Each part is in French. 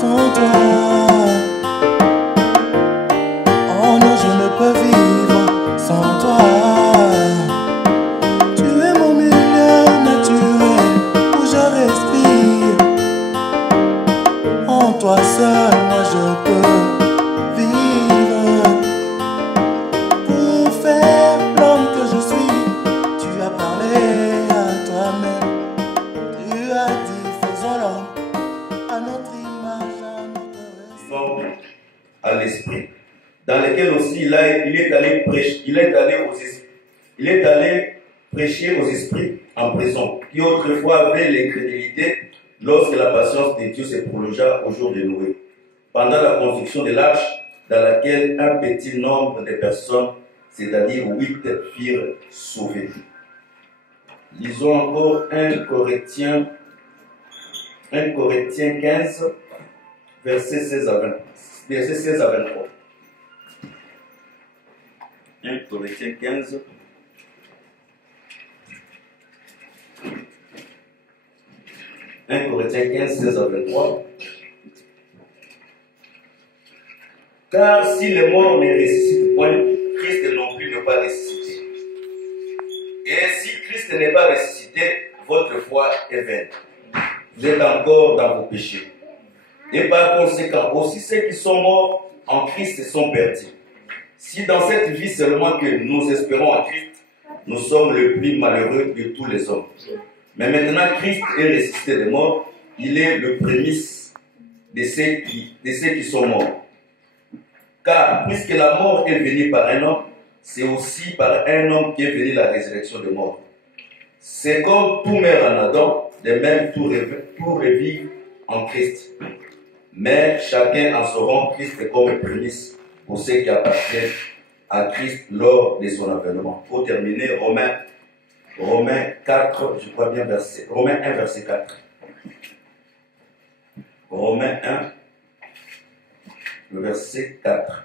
sans toi. Oh non, je ne peux vivre sans toi. Tu es mon milieu naturel où je respire. En toi seul, moi je peux vivre. Pour faire l'homme que je suis, tu as parlé à toi-même. Tu as dit, faisons l'homme à notre image, à notre ressemblance. À l'esprit, dans lequel aussi il est allé prêcher aux esprits en prison, qui autrefois avaient l'incrédulité lorsque la patience de Dieu se prolongea au jour de Noé, pendant la construction de l'arche dans laquelle un petit nombre de personnes, c'est-à-dire 8, furent sauvées. Lisons encore 1 Corinthiens 15, versets 16 à 23. 1 Corinthiens 15. Corinthiens 15, 16 à 23. Car si les morts ne ressuscitent point, Christ non plus ne pas ressusciter. Et si Christ n'est pas ressuscité, votre foi est vaine. Vous êtes encore dans vos péchés. Et par conséquent, aussi ceux qui sont morts en Christ sont perdus. Si dans cette vie seulement que nous espérons en Christ, nous sommes le plus malheureux de tous les hommes. Mais maintenant, Christ est ressuscité des morts, il est le prémisse de ceux qui sont morts. Car, puisque la mort est venue par un homme, c'est aussi par un homme qu'est venue la résurrection des morts. C'est comme tout meurt en Adam, de même tout revit en Christ. Mais chacun en son rang, Christ comme prémisse pour ceux qui appartiennent à Christ lors de son avènement. Pour terminer, Romains 4, je crois bien, Romains 1, verset 4. Romains 1, le verset 4.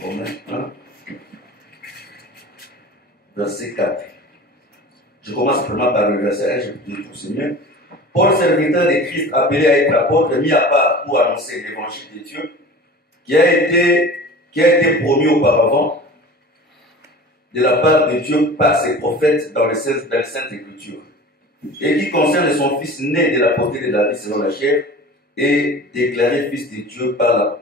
Romains 1, verset 4. Je commence simplement par le verset 1, je trouve c'est mieux. Paul, serviteur de Christ, appelé à être apôtre, mis à part pour annoncer l'évangile de Dieu, qui a été promis auparavant de la part de Dieu par ses prophètes dans les Saintes Écritures, et qui concerne son Fils né de la portée de David selon la chair, et déclaré Fils de Dieu par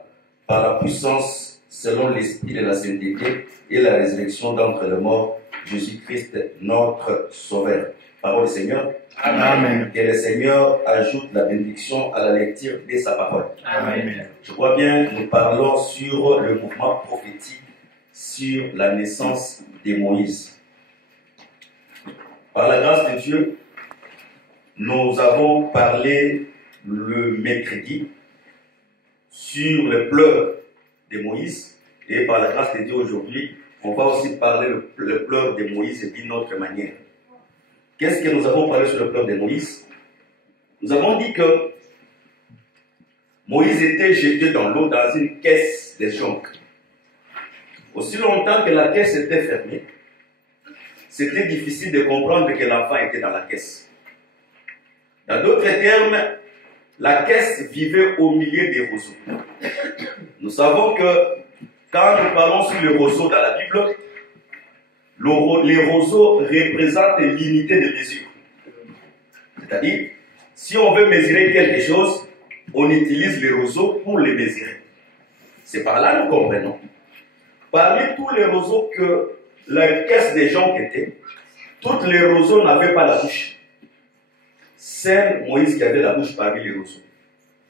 la puissance selon l'Esprit de la sainteté et la résurrection d'entre les morts, Jésus-Christ, notre Sauveur. Parole du Seigneur. Amen. Que le Seigneur ajoute la bénédiction à la lecture de sa parole. Amen. Je crois bien, nous parlons sur le mouvement prophétique, sur la naissance de Moïse. Par la grâce de Dieu, nous avons parlé le mercredi sur le pleurs de Moïse, et par la grâce de Dieu aujourd'hui, on va aussi parler le pleur de Moïse d'une autre manière. Qu'est-ce que nous avons parlé sur le pleur de Moïse? Nous avons dit que Moïse était jeté dans l'eau dans une caisse de jonc. Aussi longtemps que la caisse était fermée, c'était difficile de comprendre que l'enfant était dans la caisse. Dans d'autres termes, la caisse vivait au milieu des roseaux. Nous savons que quand nous parlons sur les roseaux dans la Bible, les roseaux représentent l'unité de mesure. C'est-à-dire, si on veut mesurer quelque chose, on utilise les roseaux pour les mesurer. C'est par là que nous comprenons. Parmi tous les roseaux que la caisse des gens étaient, tous les roseaux n'avaient pas la bouche. C'est Moïse qui avait la bouche parmi les roseaux.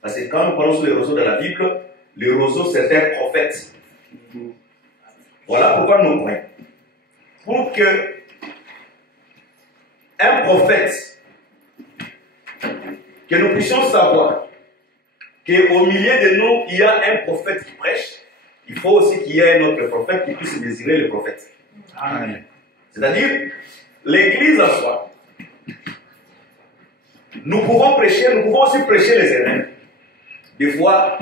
Parce que quand nous parlons sur les roseaux dans la Bible, les roseaux c'était un prophète. Voilà pourquoi nous croyons. Pour que un prophète, que nous puissions savoir qu'au milieu de nous, il y a un prophète qui prêche, il faut aussi qu'il y ait un autre prophète qui puisse mesurer le prophète. Amen. C'est-à-dire, l'Église en soi, nous pouvons prêcher, nous pouvons aussi prêcher les erreurs. Des fois,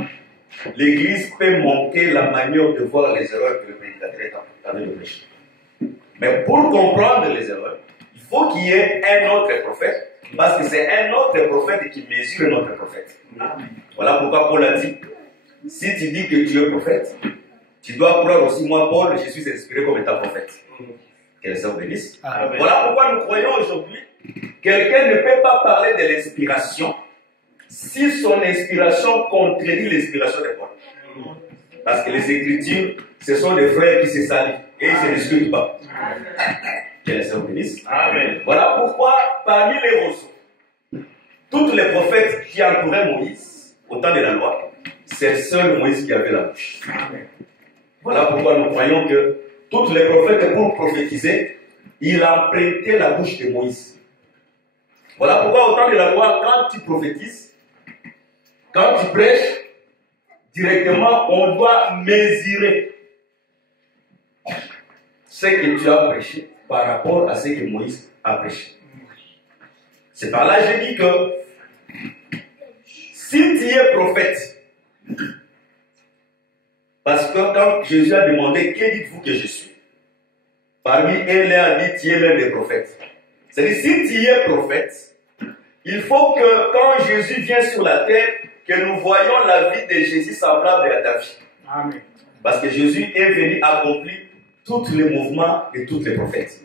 l'Église peut manquer la manière de voir les erreurs que le prédicateur est en train de prêcher. Mais pour comprendre les erreurs, il faut qu'il y ait un autre prophète, parce que c'est un autre prophète qui mesure notre prophète. Voilà pourquoi Paul a dit, si tu dis que tu es prophète, tu dois croire aussi, moi Paul, je suis inspiré comme étant prophète. Que le Seigneur bénisse. Voilà pourquoi nous croyons aujourd'hui, quelqu'un ne peut pas parler de l'inspiration si son inspiration contredit l'inspiration de Paul. Parce que les Écritures, ce sont des frères qui se salient et ils ne se discutent pas. Que le Seigneur bénisse. Voilà pourquoi, parmi les roseaux, tous les prophètes qui entouraient Moïse au temps de la loi, c'est seul Moïse qui avait la bouche. Voilà pourquoi nous croyons que tous les prophètes, pour prophétiser, il empruntait la bouche de Moïse. Voilà pourquoi au temps de la loi, quand tu prophétises, quand tu prêches, directement, on doit mesurer ce que tu as prêché par rapport à ce que Moïse a prêché. C'est par là que j'ai dit que si tu es prophète, parce que quand Jésus a demandé, que dites-vous que je suis? Parmi eux, l'un a dit, tu es l'un des prophètes. C'est-à-dire, si tu es prophète, il faut que quand Jésus vient sur la terre, que nous voyons la vie de Jésus semblable à ta vie. Amen. Parce que Jésus est venu accomplir tous les mouvements de tous les prophètes.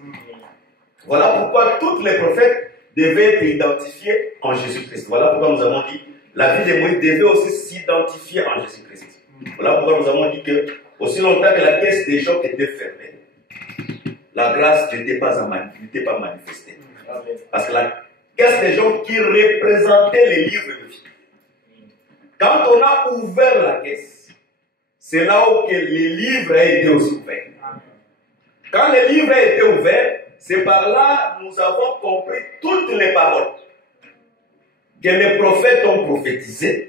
Voilà pourquoi tous les prophètes devaient être identifiés en Jésus-Christ. Voilà pourquoi nous avons dit, la vie de Moïse devait aussi s'identifier en Jésus-Christ. Voilà pourquoi nous avons dit que, aussi longtemps que la caisse des gens était fermée, la grâce n'était pas manifestée. Parce que la caisse des gens qui représentaient les livres de vie. Quand on a ouvert la caisse, c'est là où que les livres a été aussi ouverts. Quand les livres a été ouverts, c'est par là que nous avons compris toutes les paroles que les prophètes ont prophétisées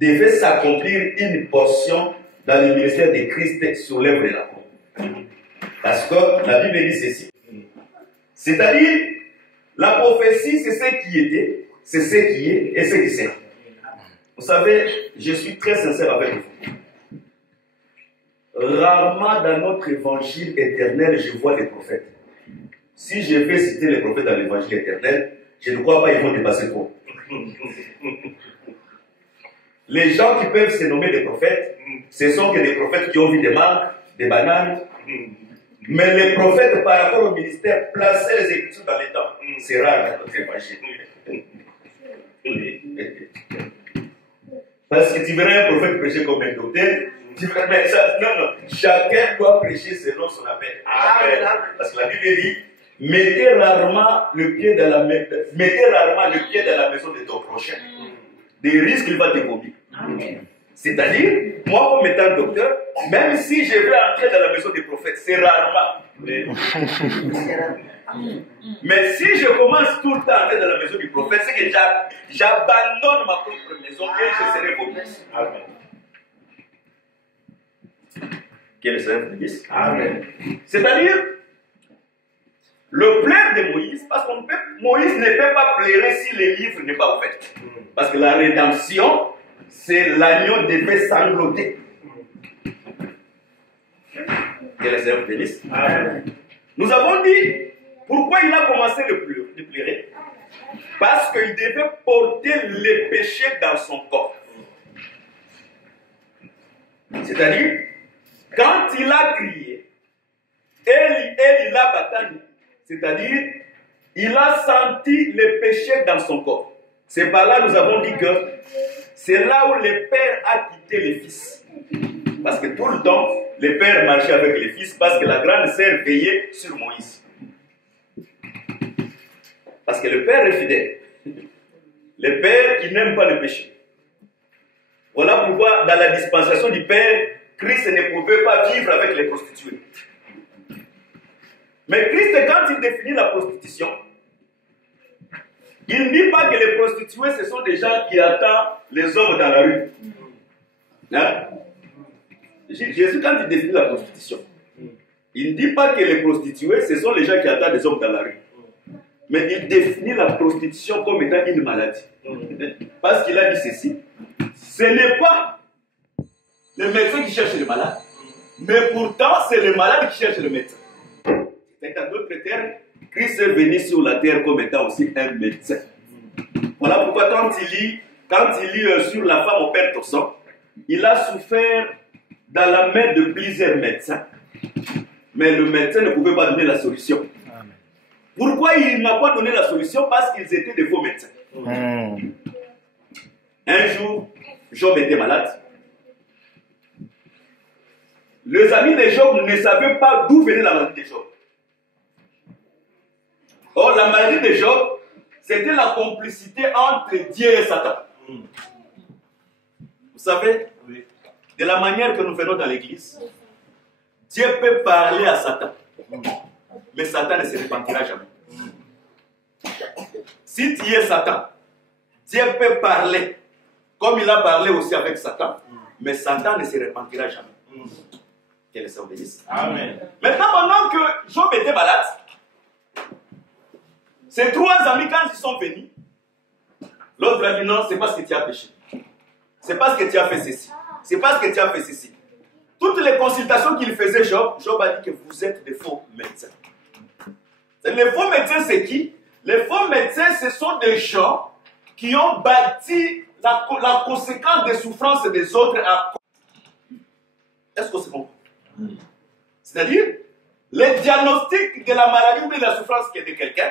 devait s'accomplir une portion dans le ministère de Christ sur l'œuvre de la croix. Parce que la Bible dit ceci. C'est-à-dire, la prophétie, c'est ce qui était, c'est ce qui est et ce qui sera. Vous savez, je suis très sincère avec vous. Rarement dans notre évangile éternel, je vois des prophètes. Si je vais citer les prophètes dans l'évangile éternel, je ne crois pas qu'ils vont dépasser trop. Les gens qui peuvent se nommer des prophètes, ce sont que des prophètes qui ont vu des mangues, des bananes. Mais les prophètes, par rapport au ministère, placer les Écritures dans les temps, c'est rare dans notre évangile. Parce que tu verras un prophète prêcher comme un docteur, tu verras, mais ça, non, chacun doit prêcher selon son appel. Amen. Parce que la Bible dit, mettez rarement le pied dans la maison de ton prochain. Des risques qu'il va te vomir. C'est-à-dire, moi comme étant docteur, même si je vais entrer dans la maison des prophètes, c'est rarement. Mais si je commence tout le temps à entrer dans la maison du prophète, c'est que j'abandonne ma propre maison et je serai vomi. Amen. Quel est le Seigneur bénisse. Amen. C'est-à-dire, le plaire de Moïse, parce que Moïse ne peut pas plairer si le livre n'est pas ouvert. Parce que la rédemption, c'est l'agneau devait sangloter. Que le Seigneur bénisse. Nous avons dit pourquoi il a commencé de pleurer. Parce qu'il devait porter les péchés dans son corps. C'est-à-dire, quand il a crié, il a battu. C'est-à-dire, il a senti les péchés dans son corps. C'est par là que nous avons dit que c'est là où le père a quitté les fils. Parce que tout le temps, le père marchait avec les fils parce que la grande sœur veillait sur Moïse. Parce que le père est fidèle. Le père, il n'aime pas le péché. Voilà pourquoi, dans la dispensation du père, Christ ne pouvait pas vivre avec les prostituées. Mais Christ, quand il définit la prostitution, il ne dit pas que les prostituées, ce sont des gens qui attendent les hommes dans la rue. Hein? Jésus, quand il définit la prostitution, il ne dit pas que les prostituées, ce sont les gens qui attendent les hommes dans la rue. Mais il définit la prostitution comme étant une maladie. Parce qu'il a dit ceci. Ce n'est pas le médecin qui cherche le malade, mais pourtant c'est le malade qui cherche le médecin. C'est en d'autres termes, Christ est venu sur la terre comme étant aussi un médecin. Voilà pourquoi quand il lit sur la femme au père Tosson, il a souffert dans la main de plusieurs médecins. Mais le médecin ne pouvait pas donner la solution. Amen. Pourquoi il n'a pas donné la solution? Parce qu'ils étaient des faux médecins. Un jour, Job était malade. Les amis de Job ne savaient pas d'où venait la maladie de Job. Or, la maladie de Job, c'était la complicité entre Dieu et Satan. Vous savez, de la manière que nous faisons dans l'église, Dieu peut parler à Satan, mais Satan ne se repentira jamais. Si tu es Satan, Dieu peut parler, comme il a parlé aussi avec Satan, mais Satan ne se repentira jamais. Que le Seigneur bénisse. Amen. Maintenant, pendant que Job était malade, ses trois amis, quand ils sont venus, l'autre a dit non, c'est parce que tu as péché. C'est parce que tu as fait ceci. C'est parce que tu as fait ceci. Toutes les consultations qu'il faisait, Job a dit que vous êtes des faux médecins. Les faux médecins, c'est qui? Les faux médecins, ce sont des gens qui ont bâti la conséquence des souffrances des autres à... Est-ce que c'est bon? C'est-à-dire, les diagnostics de la maladie ou de la souffrance de quelqu'un,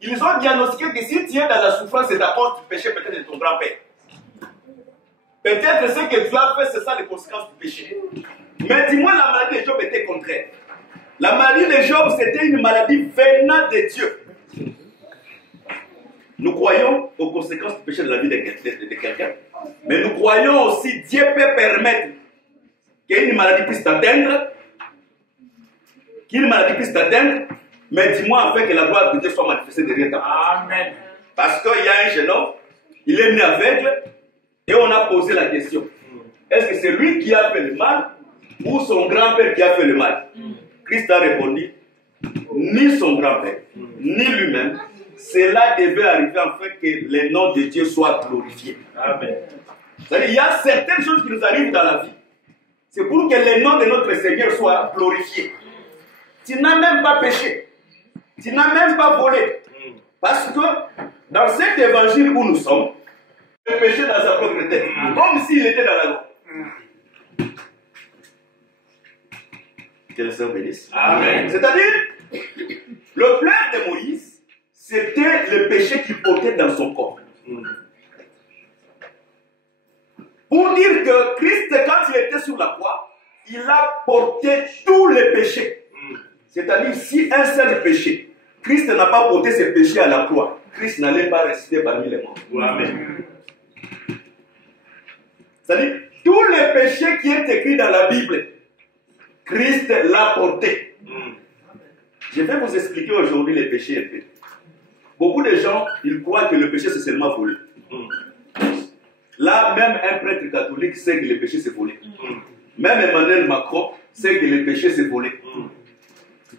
ils ont diagnostiqué que si tu es dans la souffrance, c'est à cause du péché peut-être de ton grand-père. Peut-être ce que tu as fait, c'est ça les conséquences du péché. Mais dis-moi, la maladie de Job était contraire. La maladie de Job, c'était une maladie venant de Dieu. Nous croyons aux conséquences du péché de la vie de quelqu'un. Mais nous croyons aussi que Dieu peut permettre qu'une maladie puisse t'atteindre. Mais dis-moi afin que la gloire de Dieu soit manifestée derrière ta part. Amen. Parce qu'il y a un jeune homme, il est né aveugle, et on a posé la question. Est-ce que c'est lui qui a fait le mal ou son grand-père qui a fait le mal? Christ a répondu, ni son grand-père, ni lui-même. Cela devait arriver afin que le nom de Dieu soit glorifié. Amen. C'est-à-dire, il y a certaines choses qui nous arrivent dans la vie. C'est pour que le nom de notre Seigneur soit glorifié. Tu n'as même pas péché. Tu n'as même pas volé. Parce que dans cet évangile où nous sommes, le péché dans sa propre tête, comme s'il était dans la loi. Que le Seigneur bénisse. Amen. C'est-à-dire, le plan de Moïse, c'était le péché qu'il portait dans son corps. Pour dire que Christ, quand il était sur la croix, il a porté tous les péchés. C'est-à-dire, si un seul péché, Christ n'a pas porté ses péchés à la croix, Christ n'allait pas ressusciter parmi les morts. Amen. C'est-à-dire, tous les péchés qui est écrit dans la Bible, Christ l'a porté. Je vais vous expliquer aujourd'hui les péchés un peu. Beaucoup de gens, ils croient que le péché c'est seulement voler. Là, même un prêtre catholique sait que le péché c'est voler. Même Emmanuel Macron sait que le péché c'est voler.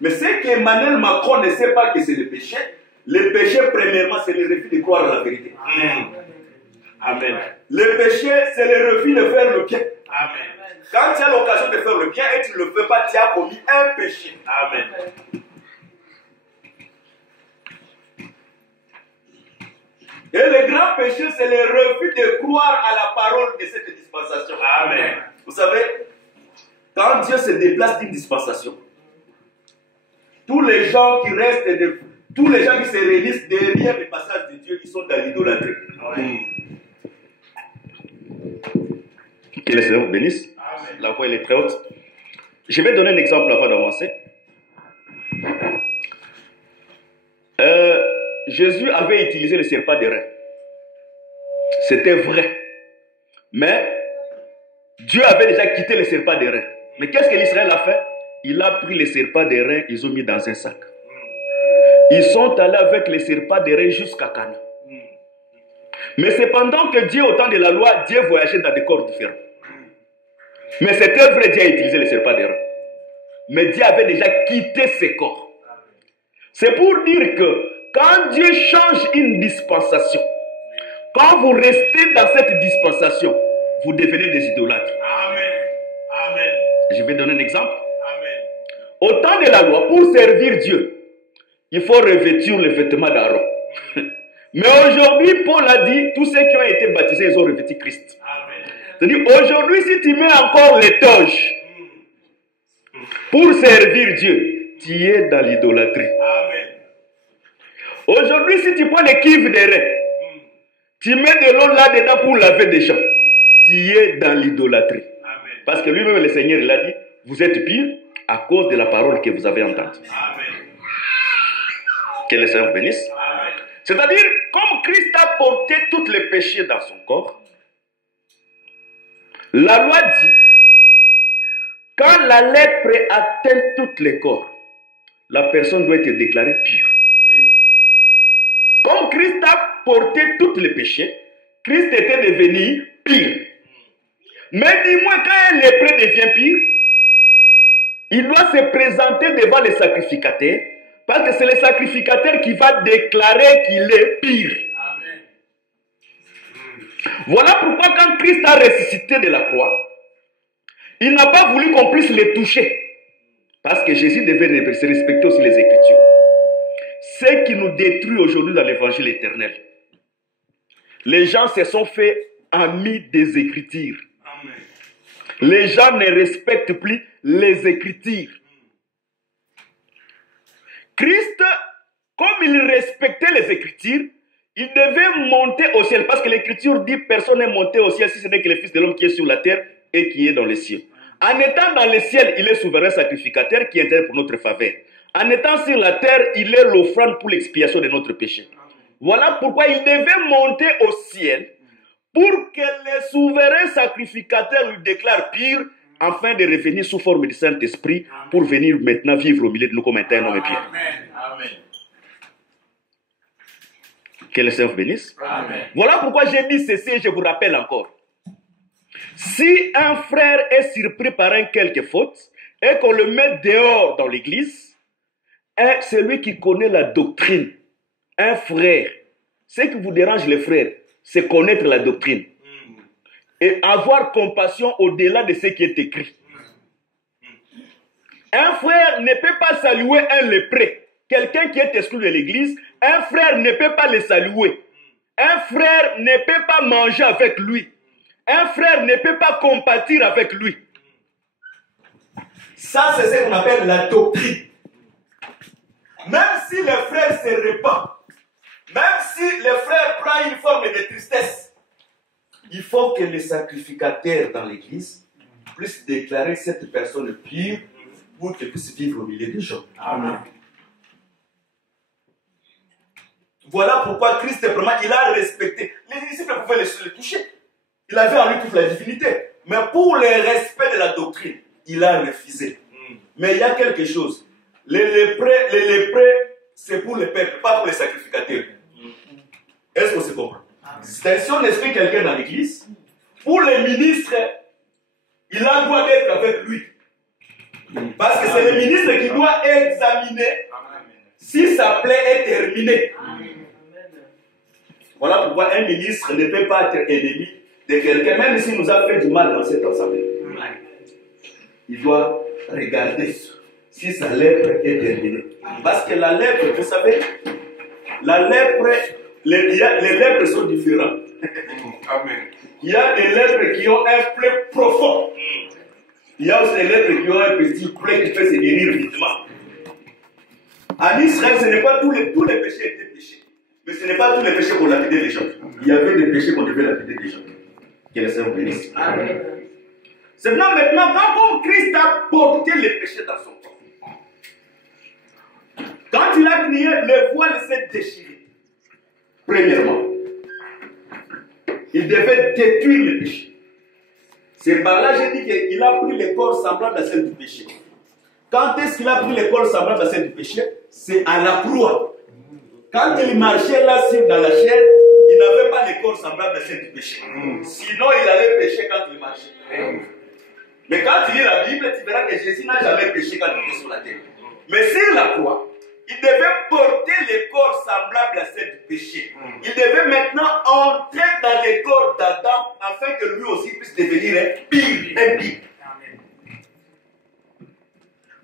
Mais ce qu'Emmanuel Macron ne sait pas que c'est le péché, premièrement, c'est le refus de croire à la vérité. Amen. Le péché, c'est le refus de faire le bien. Amen. Quand tu as l'occasion de faire le bien et tu ne le fais pas, tu as commis un péché. Amen. Et le grand péché, c'est le refus de croire à la parole de cette dispensation. Amen. Vous savez, quand Dieu se déplace d'une dispensation, tous les gens qui restent, tous les gens qui se réunissent derrière le passage de Dieu, ils sont dans l'idolâtrie. Que le Seigneur vous bénisse. Amen. La voix elle est très haute. Je vais donner un exemple avant d'avancer. Jésus avait utilisé le serpent d'airain. C'était vrai. Mais Dieu avait déjà quitté le serpent d'airain. Mais qu'est-ce que l'Israël a fait? Il a pris les serpents d'airain, ils ont mis dans un sac. Ils sont allés avec les serpents d'airain jusqu'à Canaan. Mais c'est pendant que Dieu, au temps de la loi, Dieu voyageait dans des corps différents. Mais c'était vrai, Dieu a utilisé les serpents d'airain. Mais Dieu avait déjà quitté ses corps. C'est pour dire que quand Dieu change une dispensation, quand vous restez dans cette dispensation, vous devenez des idolâtres. Amen. Amen. Je vais donner un exemple. Amen. Au temps de la loi, pour servir Dieu, il faut revêtir le vêtement d'Aaron. Mais aujourd'hui, Paul a dit, tous ceux qui ont été baptisés, ils ont revêtu Christ. C'est-à-dire, aujourd'hui, si tu mets encore les toges pour servir Dieu, tu es dans l'idolâtrie. Aujourd'hui, si tu prends les cuves des reins, tu mets de l'eau là-dedans pour laver des gens, tu es dans l'idolâtrie. Parce que lui-même, le Seigneur, il a dit, vous êtes purs à cause de la parole que vous avez entendue. Que le Seigneur bénisse. C'est-à-dire, comme Christ a porté tous les péchés dans son corps, la loi dit, quand la lèpre atteint tous les corps, la personne doit être déclarée pure. Comme Christ a porté tous les péchés, Christ était devenu pire. Mais dis-moi, quand un lépreux devient pire, il doit se présenter devant les sacrificateurs, parce que c'est le sacrificateur qui va déclarer qu'il est pire. Amen. Voilà pourquoi quand Christ a ressuscité de la croix, il n'a pas voulu qu'on puisse le toucher. Parce que Jésus devait se respecter aussi les Écritures. Ce qui nous détruit aujourd'hui dans l'évangile éternel, les gens se sont fait amis des Écritures. Amen. Les gens ne respectent plus les Écritures. Christ, comme il respectait les Écritures, il devait monter au ciel. Parce que l'Écriture dit personne n'est monté au ciel si ce n'est que le Fils de l'homme qui est sur la terre et qui est dans les cieux. En étant dans le ciel, il est souverain sacrificateur qui intervient pour notre faveur. En étant sur la terre, il est l'offrande pour l'expiation de notre péché. Voilà pourquoi il devait monter au ciel pour que le souverain sacrificateur lui déclare pire, afin de revenir sous forme du Saint-Esprit pour venir maintenant vivre au milieu de nous comme un homme pire. Amen. Que le Seigneur bénisse. Amen. Voilà pourquoi j'ai dit ceci et je vous rappelle encore. Si un frère est surpris par un quelque faute et qu'on le met dehors dans l'église, celui qui connaît la doctrine, un frère, ce qui vous dérange les frères, c'est connaître la doctrine et avoir compassion au-delà de ce qui est écrit. Un frère ne peut pas saluer un lépreux, quelqu'un qui est exclu de l'église. Un frère ne peut pas le saluer. Un frère ne peut pas manger avec lui. Un frère ne peut pas compatir avec lui. Ça, c'est ce qu'on appelle la doctrine. Même si le frère se répand, même si le frère prend une forme de tristesse, il faut que les sacrificateurs dans l'église puissent déclarer cette personne pure pour qu'elle puisse vivre au milieu des gens. Amen. Voilà pourquoi Christ, vraiment, il a respecté. Les disciples pouvaient le toucher. Il avait en lui toute la divinité. Mais pour le respect de la doctrine, il a refusé. Mais il y a quelque chose. Les lépreux, c'est pour le peuple, pas pour les sacrificateurs. Est-ce qu'on se comprend? Si on explique quelqu'un dans l'église, pour les ministres, il a le droit d'être avec lui. Parce que c'est le ministre qui doit examiner si sa plaie est terminée. Voilà pourquoi un ministre ne peut pas être ennemi de quelqu'un, même s'il nous a fait du mal dans cette assemblée. Il doit regarder si sa lèpre est terminée. Parce que la lèpre, vous savez, la lèpre, les lèpres sont différents. Amen. Il y a des lèpres qui ont un plaie profond. Il y a aussi des lèpres qui ont un petit plaie qui peut se guérir vite. En Israël, ce n'est pas tous les péchés étaient péchés. Mais ce n'est pas tous les péchés qu'on lapidait les gens. Il y avait des péchés qu'on devait lapider les gens. Que le Seigneur bénisse. Amen. Seulement maintenant, quand Christ a porté les péchés dans son corps, quand il a crié, le voile s'est déchiré. Premièrement, il devait détruire le péché. C'est par là j'ai dit qu'il a pris le corps semblable à celle du péché. Quand est-ce qu'il a pris le corps semblable à celle du péché? C'est à la croix. Quand il marchait là dans la chair, il n'avait pas le corps semblable à celle du péché. Sinon, il allait pécher quand il marchait. Mais quand tu lis la Bible, tu verras que Jésus n'a jamais péché quand il était sur la terre. Mais sur la croix, il devait porter le corps semblable à celle du péché. Il devait maintenant entrer dans le corps d'Adam afin que lui aussi puisse devenir un pire.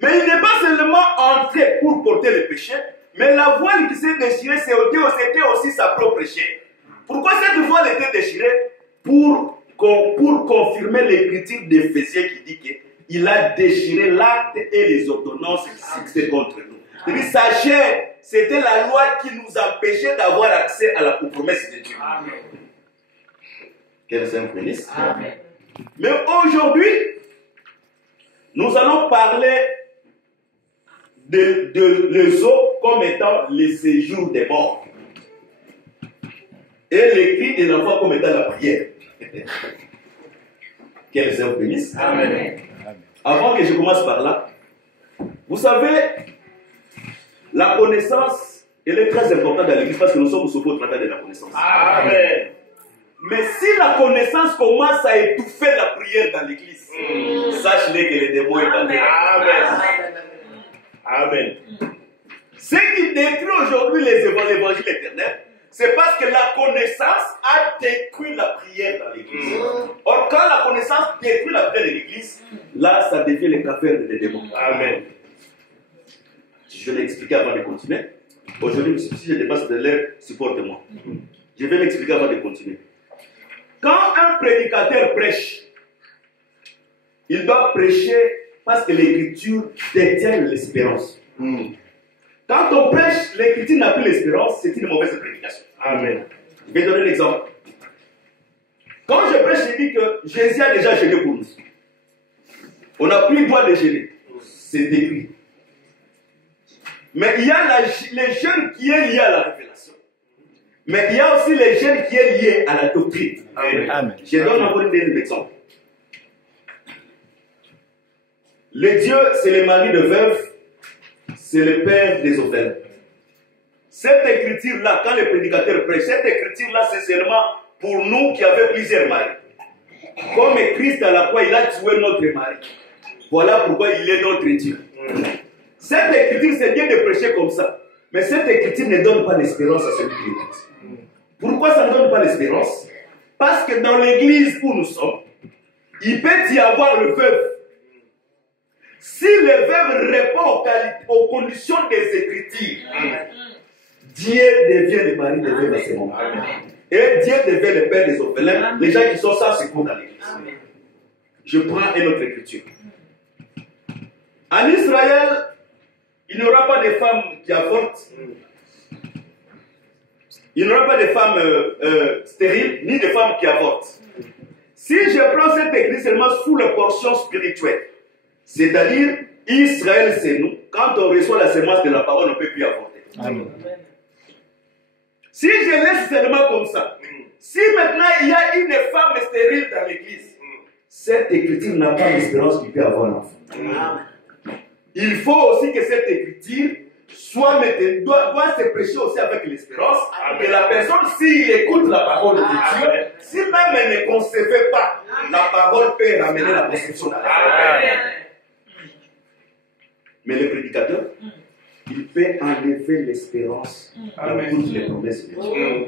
Mais il n'est pas seulement entré pour porter le péché, Mais la voile qui s'est déchirée, c'était aussi sa propre chair. Pourquoi cette voile était déchirée? Pour confirmer l'écriture d'Éphésiens qui dit qu'il a déchiré l'acte et les ordonnances qui s'étaient contre nous. C'est-à-dire, sa chair, c'était la loi qui nous empêchait d'avoir accès à la promesse de Dieu. Amen. Quel saint prémisse. Amen. Mais aujourd'hui, nous allons parler de les eaux comme étant le séjour des morts. Et les cris de l'enfant comme étant la prière. Quel saint prémisse. Amen. Avant que je commence par là, vous savez, la connaissance, elle est très importante dans l'église parce que nous sommes au travers de la connaissance. Amen. Mais si la connaissance commence à étouffer la prière dans l'église, sache-le que le démon est en train. Amen. Amen. Ce qui détruit aujourd'hui l'évangile éternel, c'est parce que la connaissance a détruit la prière dans l'église. Or, quand la connaissance détruit la prière de l'église, là, ça devient le caverne des démons. Amen. Je l'ai expliqué avant de continuer. Aujourd'hui, si je dépasse de l'air, supporte-moi. Je vais m'expliquer avant de continuer. Quand un prédicateur prêche, il doit prêcher parce que l'écriture détient l'espérance. Quand on prêche, l'écriture n'a plus l'espérance, c'est une mauvaise prédication. Amen. Je vais donner un exemple. Quand je prêche, je dis que Jésus a déjà gêné pour nous. On n'a plus le droit de gêner. C'est écrit. Mais il y a les jeunes qui est lié à la révélation. Mais il y a aussi les jeunes qui est lié à la doctrine. Amen. Je donne encore un exemple. Le Dieu, c'est le mari de veuve, c'est le père des orphelins. Cette écriture-là, quand le prédicateur prêche, cette écriture-là, c'est seulement pour nous qui avons plusieurs maris. Comme Christ à la croix, il a tué notre mari. Voilà pourquoi il est notre Dieu. Cette écriture, c'est bien de prêcher comme ça. Mais cette écriture ne donne pas d'espérance à celui qui écoute. Pourquoi ça ne donne pas d'espérance? Parce que dans l'église où nous sommes, il peut y avoir le veuve. Si le veuve répond aux conditions des Écritures, Dieu devient le mari des veuves à ce moment. Et Dieu devient le père des orphelins, les gens qui sont sans secours dans l'église. Je prends une autre écriture. En Israël, il n'y aura pas de femmes qui avortent. Il n'y aura pas de femmes stériles, ni de femmes qui avortent. Si je prends cette écriture seulement sous la portion spirituelle, c'est-à-dire, Israël, c'est nous. Quand on reçoit la semence de la parole, on ne peut plus avorter. Amen. Si je laisse seulement comme ça, si maintenant il y a une femme stérile dans l'église, cette écriture n'a pas l'espérance qu'il peut avoir l'enfant. Il faut aussi que cette écriture doit se prêcher aussi avec l'espérance. Que la personne, s'il écoute la parole de Dieu, si même elle ne concevait pas, la parole peut ramener la conception dans la vie. Mais le prédicateur, il peut enlever l'espérance dans toutes les promesses de Dieu.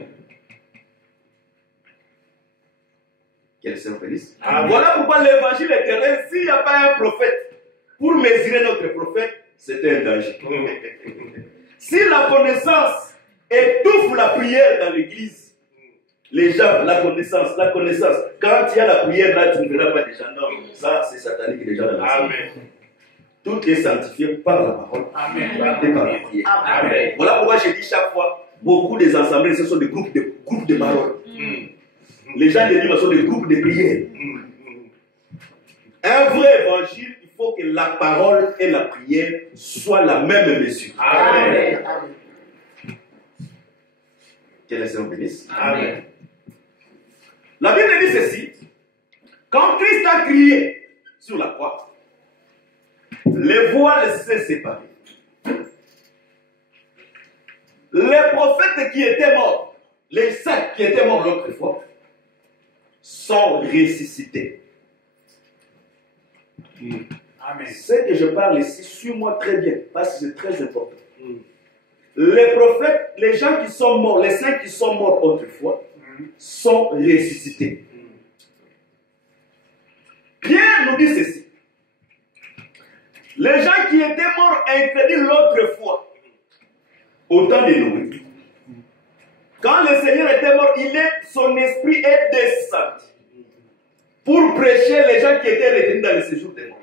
Quel saint félix. Voilà pourquoi l'évangile éternel, s'il n'y a pas un prophète pour mesurer notre prophète, c'est un danger. Si la connaissance étouffe la prière dans l'église, les gens, la connaissance, quand il y a la prière là, tu ne verras pas des gens. Non, ça c'est satanique déjà dans la Amen. Tout est sanctifié par la parole et par la prière. Amen. Voilà pourquoi je dis chaque fois, beaucoup des assemblées, ce sont des groupes de parole. Les gens de l'île sont des groupes de prière. Un vrai évangile, il faut que la parole et la prière soient la même mesure. Amen. Que le Seigneur bénisse. Amen. La Bible dit ceci. Quand Christ a crié sur la croix, les voiles s'est séparées. Les prophètes qui étaient morts, les saints qui étaient morts l'autre fois, sont ressuscités. Amen. Ce que je parle ici, suis-moi très bien, parce que c'est très important. Les prophètes, les gens qui sont morts, les saints qui sont morts autrefois, sont ressuscités. Pierre nous dit ceci. Les gens qui étaient morts incrédules l'autre fois, au temps de Noé. Quand le Seigneur était mort, son esprit est descendu pour prêcher les gens qui étaient retenus dans le séjour des morts.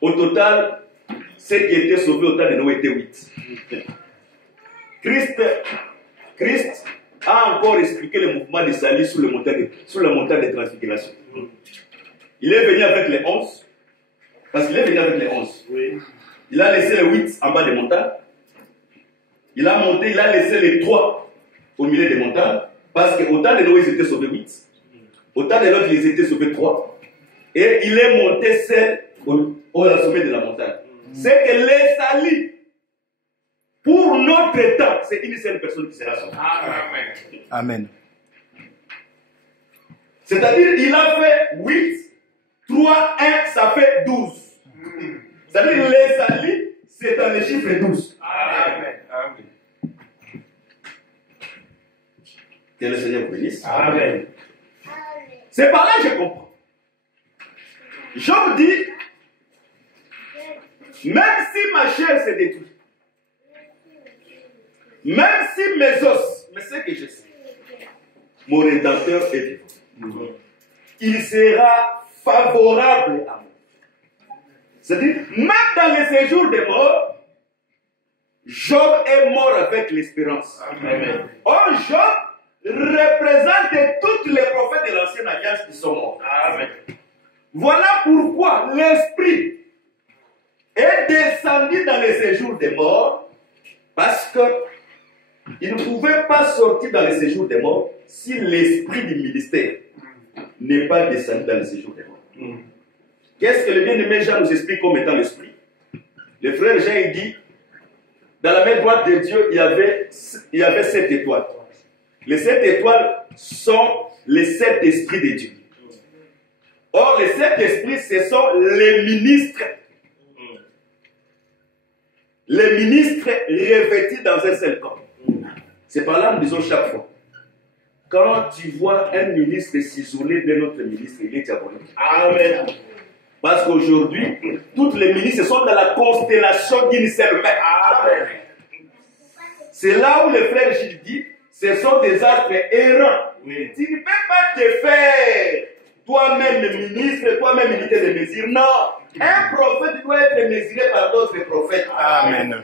Au total, ceux qui étaient sauvés au temps de Noé étaient 8. Christ a encore expliqué le mouvement de salut sur la montagne de transfiguration. Il est venu avec les 11, parce qu'il est venu avec les 11. Oui. Il a laissé les 8 en bas des montagnes. Il a monté, il a laissé les 3 au milieu des montagnes, parce qu'au temps de Noé, ils étaient sauvés 8. Au temps de l'autre, ils étaient sauvés 3. Et il est monté seul au sommet de la montagne. C'est que les salut, pour notre temps, c'est une seule personne qui sera sauvée. Amen. Amen. C'est-à-dire, il a fait 8, 3, 1, ça fait 12. C'est-à-dire, les salut, c'est dans le chiffre 12. Amen. Amen. Que le Seigneur vous bénisse. Amen. C'est par là que je comprends. Job dit, même si ma chair se détruit, même si mes os, mais c'est que je sais, mon Rédempteur est vivant. Il sera favorable à moi. C'est-à-dire, même dans le séjour des morts, Job est mort avec l'espérance. Amen. Or, Job représente tous les prophètes de l'ancienne alliance qui sont morts. Amen. Voilà pourquoi l'esprit est descendu dans le séjour des morts, parce qu'il ne pouvait pas sortir dans le séjour des morts si l'esprit du ministère n'est pas descendu dans le séjour des morts. Qu'est-ce que le bien-aimé Jean nous explique comme étant l'esprit? Le frère Jean il dit, dans la main droite de Dieu, il y avait 7 étoiles. Les 7 étoiles sont les 7 esprits de Dieu. Or, les 7 esprits, ce sont les ministres. Les ministres revêtus dans un seul corps. C'est par là que nous disons chaque fois. Quand tu vois un ministre s'isoler d'un autre ministre, il est diabolique. Amen. Parce qu'aujourd'hui, toutes les ministres sont dans la constellation d'une seule main. Amen. C'est là où le frère Gilles dit, ce sont des astres errants. Oui. Tu ne peux pas te faire toi-même ministre, toi-même unité de mesure. Non. Un prophète doit être mesuré par d'autres prophètes. Amen.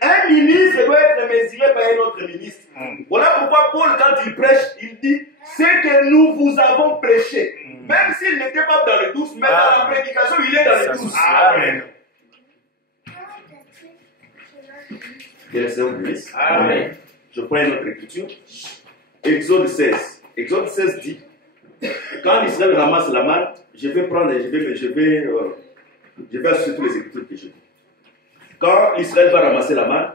Un ministre doit être mesuré par un autre ministre. Voilà pourquoi Paul, quand il prêche, il dit ce que nous vous avons prêché. Même s'il n'était pas dans le douce, mais dans la prédication, il est dans le douce. Amen. Que le Seigneur vous bénisse. Amen. Je prends une autre écriture. Exode 16. Exode 16 dit, quand Israël ramasse la manne, je vais associer toutes les écritures que je dis. Quand Israël va ramasser la manne,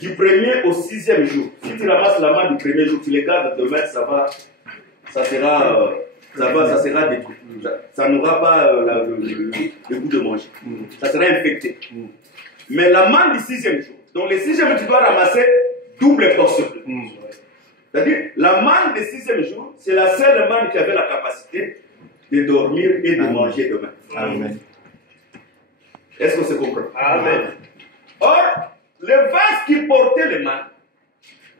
du 1er au 6e jour, si tu ramasses la manne du 1er jour, tu les gardes demain, ça sera détruit. Ça n'aura pas le goût de manger. Ça sera infecté. Mais la manne du 6e jour, donc le 6e jour, tu dois ramasser double portion. C'est-à-dire, la manne du 6e jour, c'est la seule manne qui avait la capacité de dormir et de manger demain. Amen. Est-ce qu'on se comprend? Amen. Or, le vase qui portait les mannes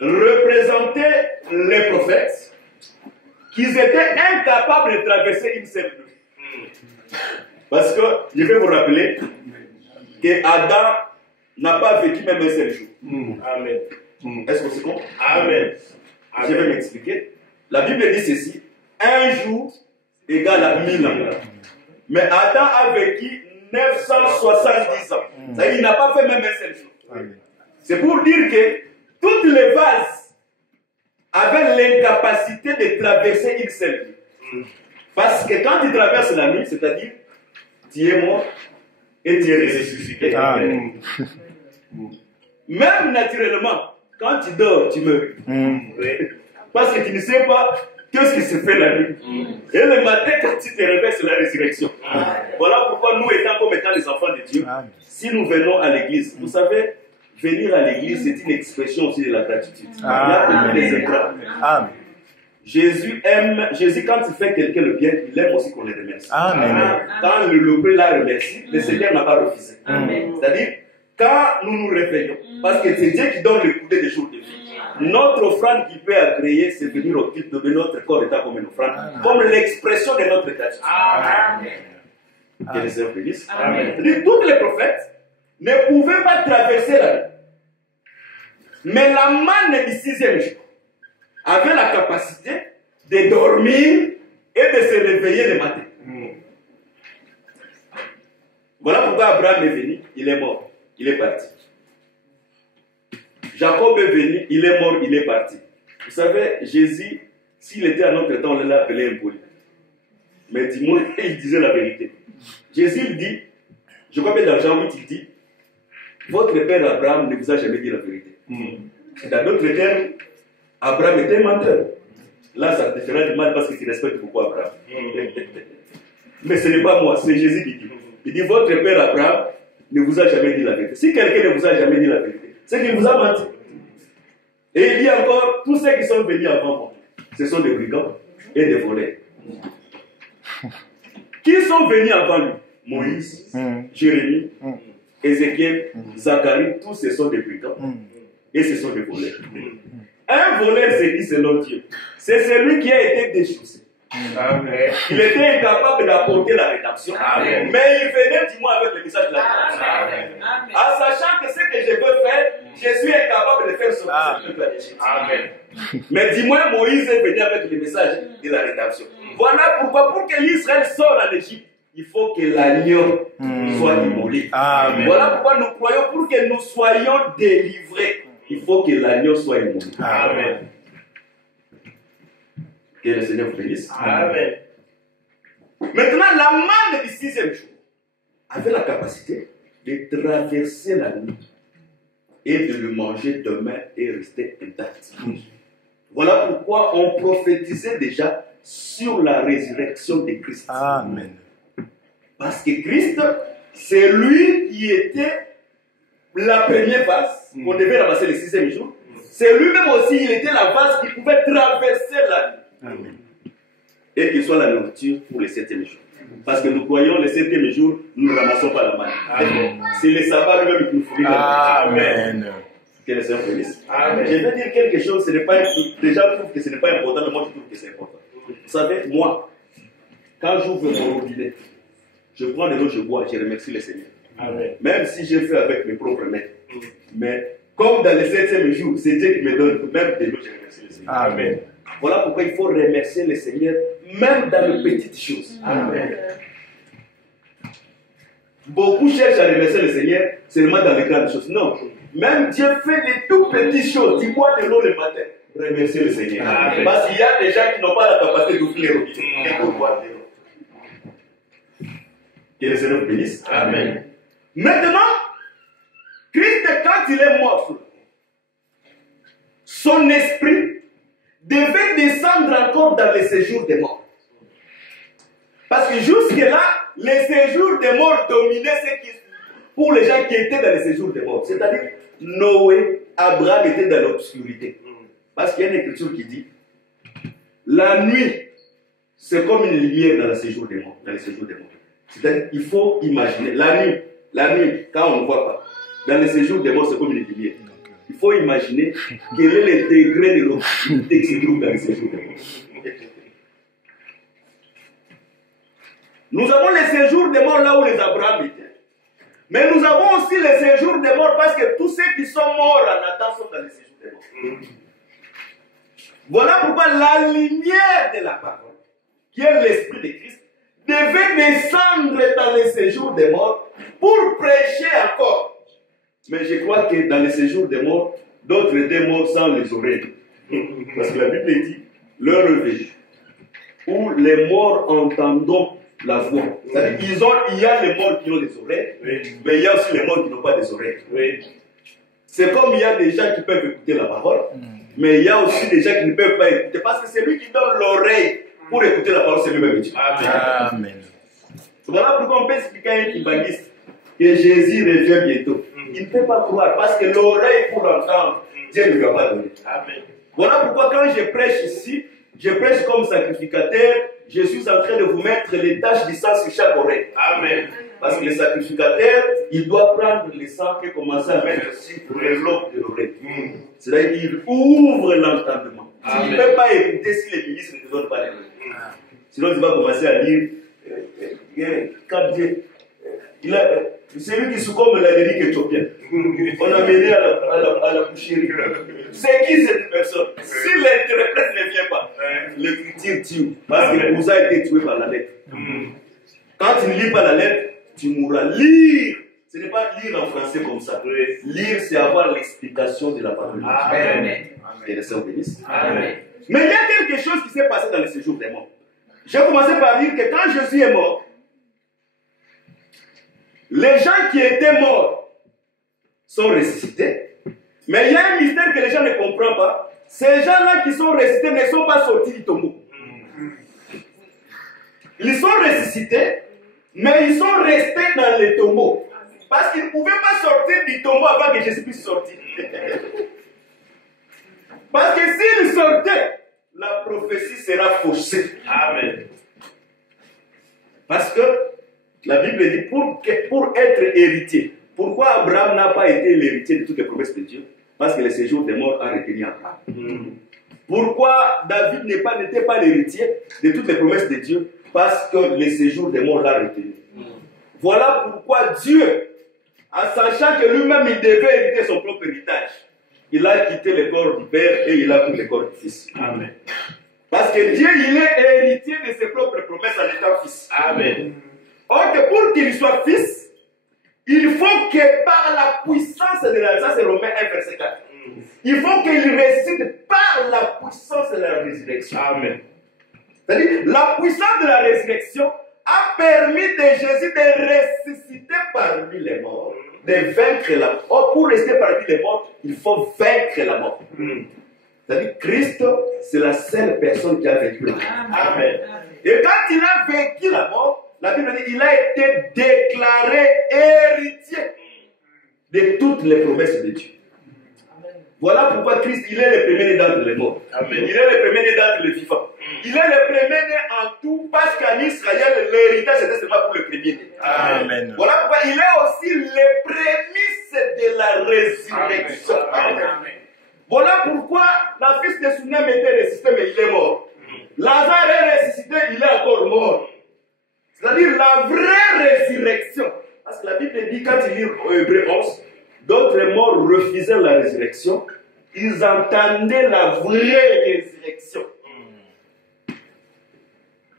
représentait les prophètes qu'ils étaient incapables de traverser une seule nuit. Parce que, je vais vous rappeler que Adam n'a pas vécu même un seul jour. Amen. Est-ce qu'on se comprend? Amen. Je vais m'expliquer. La Bible dit ceci, un jour égale à 1000 ans. Mais Adam a vécu 970 ans. C'est-à-dire qu'il n'a pas fait même un seul jour. C'est pour dire que toutes les vases avaient l'incapacité de traverser une seule nuit. Parce que quand tu traverses la nuit, c'est-à-dire tu es mort et tu es ressuscité. Même naturellement, quand tu dors, tu meurs. Parce que tu ne sais pas qu'est-ce qui se fait la nuit. Et le matin, quand tu te réveilles, c'est la résurrection. Voilà pourquoi nous, étant comme étant les enfants de Dieu, si nous venons à l'église, vous savez, venir à l'église, c'est une expression aussi de la gratitude. Il y a des écrans. Jésus, quand il fait quelqu'un le bien, il aime aussi qu'on le remercie. Amen. Quand le peuple l'a remercié, le Seigneur n'a pas refusé. C'est-à-dire, quand nous nous réveillons, parce que c'est Dieu qui donne le coudé des jours de vie, notre offrande qui peut agréer, c'est venir au culte de notre corps état comme une offrande, comme l'expression de notre gratitude. Que le Seigneur bénisse. Tous les prophètes ne pouvaient pas traverser la nuit. Mais la manne du 6e jour avait la capacité de dormir et de se réveiller le matin. Voilà pourquoi Abraham est venu, il est mort, il est parti. Jacob est venu, il est mort, il est parti. Vous savez, Jésus, s'il était à notre temps, on l'a appelé impoli. Mais dis-moi, il disait la vérité. Jésus il dit, je crois que dans Jean 8, il dit, votre père Abraham ne vous a jamais dit la vérité. Dans d'autres termes, Abraham était un menteur. Là, ça te fera du mal parce que tu respectes beaucoup Abraham. Mais ce n'est pas moi, c'est Jésus qui dit. Il dit, votre père Abraham ne vous a jamais dit la vérité. Si quelqu'un ne vous a jamais dit la vérité, c'est qu'il vous a menti. Et il dit encore, tous ceux qui sont venus avant moi, ce sont des brigands et des voleurs. Qui sont venus avant lui? Moïse, Jérémie, Ézéchiel, Zacharie, tous ce sont des brigands et ce sont des voleurs. Un voleur, c'est qui selon Dieu? C'est celui qui a été déchaussé. Amen. Il était incapable d'apporter la rédemption, mais il venait du moins avec le message de la rédemption. En sachant que ce que je veux faire, je suis incapable de faire ce peuple à l'Égypte. Mais dis-moi, Moïse est venu avec le message de la rédemption. Voilà pourquoi, pour que l'Israël sorte en Égypte, il faut que l'agneau soit immolé. Voilà pourquoi nous croyons, pour que nous soyons délivrés, il faut que l'agneau soit immolé. Amen. Que le Seigneur vous bénisse. Amen. Maintenant, la manne du 6e jour avait la capacité de traverser la nuit et de le manger demain et rester intact. Voilà pourquoi on prophétisait déjà sur la résurrection de Christ. Amen. Parce que Christ, c'est lui qui était la première vase qu'on devait ramasser le 6e jour. C'est lui-même aussi, il était la vase qui pouvait traverser la nuit. Amen. Et qu'il soit la nourriture pour le 7e jour. Parce que nous croyons le 7e jour, nous ne ramassons pas la manne. C'est le sabbat lui-même qui nous fournit la nourriture. Amen. Que le Seigneur bénisse. Je vais dire quelque chose, ce n'est pas, déjà je trouve que ce n'est pas important, mais moi je trouve que c'est important. Vous savez, moi, quand j'ouvre mon robinet, je prends de l'eau, je bois, je remercie le Seigneur. Amen. Même si j'ai fait avec mes propres mains. Mais comme dans le 7e jour, c'est Dieu qui me donne même de l'eau, je remercie le Seigneur. Amen. Voilà pourquoi il faut remercier le Seigneur, même dans les petites choses. Amen. Beaucoup cherchent à remercier le Seigneur seulement dans les grandes choses. Non. Même Dieu fait des tout petites choses. Tu bois de l'eau le matin. Remercier le Seigneur. Amen. Parce qu'il y a des gens qui n'ont pas la capacité d'ouvrir les robinets pour boire de l'eau. Que le Seigneur vous bénisse. Amen. Maintenant, Christ, quand il est mort, son esprit devait descendre encore dans le séjour des morts. Parce que jusque-là, le séjour des morts dominait pour les gens qui étaient dans le séjour des morts. C'est-à-dire, Noé, Abraham étaient dans l'obscurité. Parce qu'il y a une écriture qui dit, la nuit, c'est comme une lumière dans le séjour des morts. C'est-à-dire, il faut imaginer, la nuit, quand on ne voit pas, dans le séjour des morts, c'est comme une lumière. Il faut imaginer quel est le degré de l'obscurité qui se trouve dans le séjour des morts. Nous avons le séjour des morts là où les Abraham étaient. Mais nous avons aussi le séjour des morts parce que tous ceux qui sont morts en Adam sont dans le séjour des morts. Voilà pourquoi la lumière de la parole, qui est l'esprit de Christ, devait descendre dans le séjour des morts pour prêcher encore. Mais je crois que dans le séjour des morts, d'autres étaient morts sans les oreilles. Parce que la Bible dit, leur réveil, où les morts entendront la voix. C'est-à-dire il y a les morts qui ont des oreilles, mais il y a aussi les morts qui n'ont pas des oreilles. C'est comme il y a des gens qui peuvent écouter la parole, mais il y a aussi des gens qui ne peuvent pas écouter. Parce que c'est lui qui donne l'oreille pour écouter la parole, c'est lui-même Dieu. Amen. Voilà pourquoi on peut expliquer à un kibaniste que Jésus revient bientôt. Il ne peut pas croire parce que l'oreille pour l'entendre, Dieu ne lui a pas donné. Amen. Voilà pourquoi quand je prêche ici, je prêche comme sacrificateur, je suis en train de vous mettre les taches du sang sur chaque oreille. Amen. Parce que le sacrificateur, il doit prendre le sang et commencer à mettre sur le lobe de l'oreille. C'est-à-dire qu'il ouvre l'entendement. Tu ne peux pas écouter si les ministres ne te donnent pas les mots. Sinon, tu vas commencer à dire quand Dieu. C'est lui qui succombe à l'Amérique éthiopienne. On a mené à la boucherie. C'est qui cette personne? Si l'interprète ne vient pas, l'écriture tue. Parce que vous a été tué par la lettre. Quand tu ne lis pas la lettre, tu mourras. Lire, ce n'est pas lire en français comme ça. Lire, c'est avoir l'explication de la parole. Amen. Et le Seigneur bénisse. Amen. Mais il y a quelque chose qui s'est passé dans le séjour des morts. J'ai commencé par dire que quand Jésus est mort, les gens qui étaient morts sont ressuscités. Mais il y a un mystère que les gens ne comprennent pas. Ces gens-là qui sont ressuscités ne sont pas sortis du tombeau. Ils sont ressuscités, mais ils sont restés dans le tombeau. Parce qu'ils ne pouvaient pas sortir du tombeau avant que Jésus puisse sortir. Parce que s'ils sortaient, la prophétie sera faussée. Amen. Parce que la Bible dit pour être héritier. Pourquoi Abraham n'a pas été l'héritier de toutes les promesses de Dieu? Parce que le séjour des morts a retenu Abraham. Pourquoi David n'était pas l'héritier de toutes les promesses de Dieu? Parce que le séjour des morts l'a retenu. Voilà pourquoi Dieu, en sachant que lui-même il devait hériter son propre héritage, il a quitté le corps du Père et il a pris le corps du Fils. Amen. Parce que Dieu, il est héritier de ses propres promesses en étant Fils. Amen. Or que pour qu'il soit Fils, il faut que par la puissance de la... Ça c'est Romains 1 verset 4. Il faut qu'il ressuscite par la puissance de la résurrection. Amen. C'est-à-dire, la puissance de la résurrection a permis de Jésus de ressusciter parmi les morts, de vaincre la mort. Or, pour rester parmi les morts, il faut vaincre la mort. C'est-à-dire, Christ, c'est la seule personne qui a vaincu la mort. Amen. Et quand il a vaincu la mort, la Bible dit qu'il a été déclaré héritier de toutes les promesses de Dieu. Voilà pourquoi Christ, il est le premier-né d'entre les morts. Amen. Il est le premier-né d'entre les vivants. Il est le premier-né en tout, parce qu'en Israël, l'héritage était seulement pour le premier-né. Amen. Voilà pourquoi il est aussi les prémices de la résurrection. Amen. Voilà pourquoi la fils de Sunem était ressuscité, mais il est mort. Lazare est ressuscité, il est encore mort. C'est-à-dire la vraie résurrection. Parce que la Bible dit, quand il lit Hébreux 11, d'autres morts refusaient la résurrection. Ils entendaient la vraie résurrection.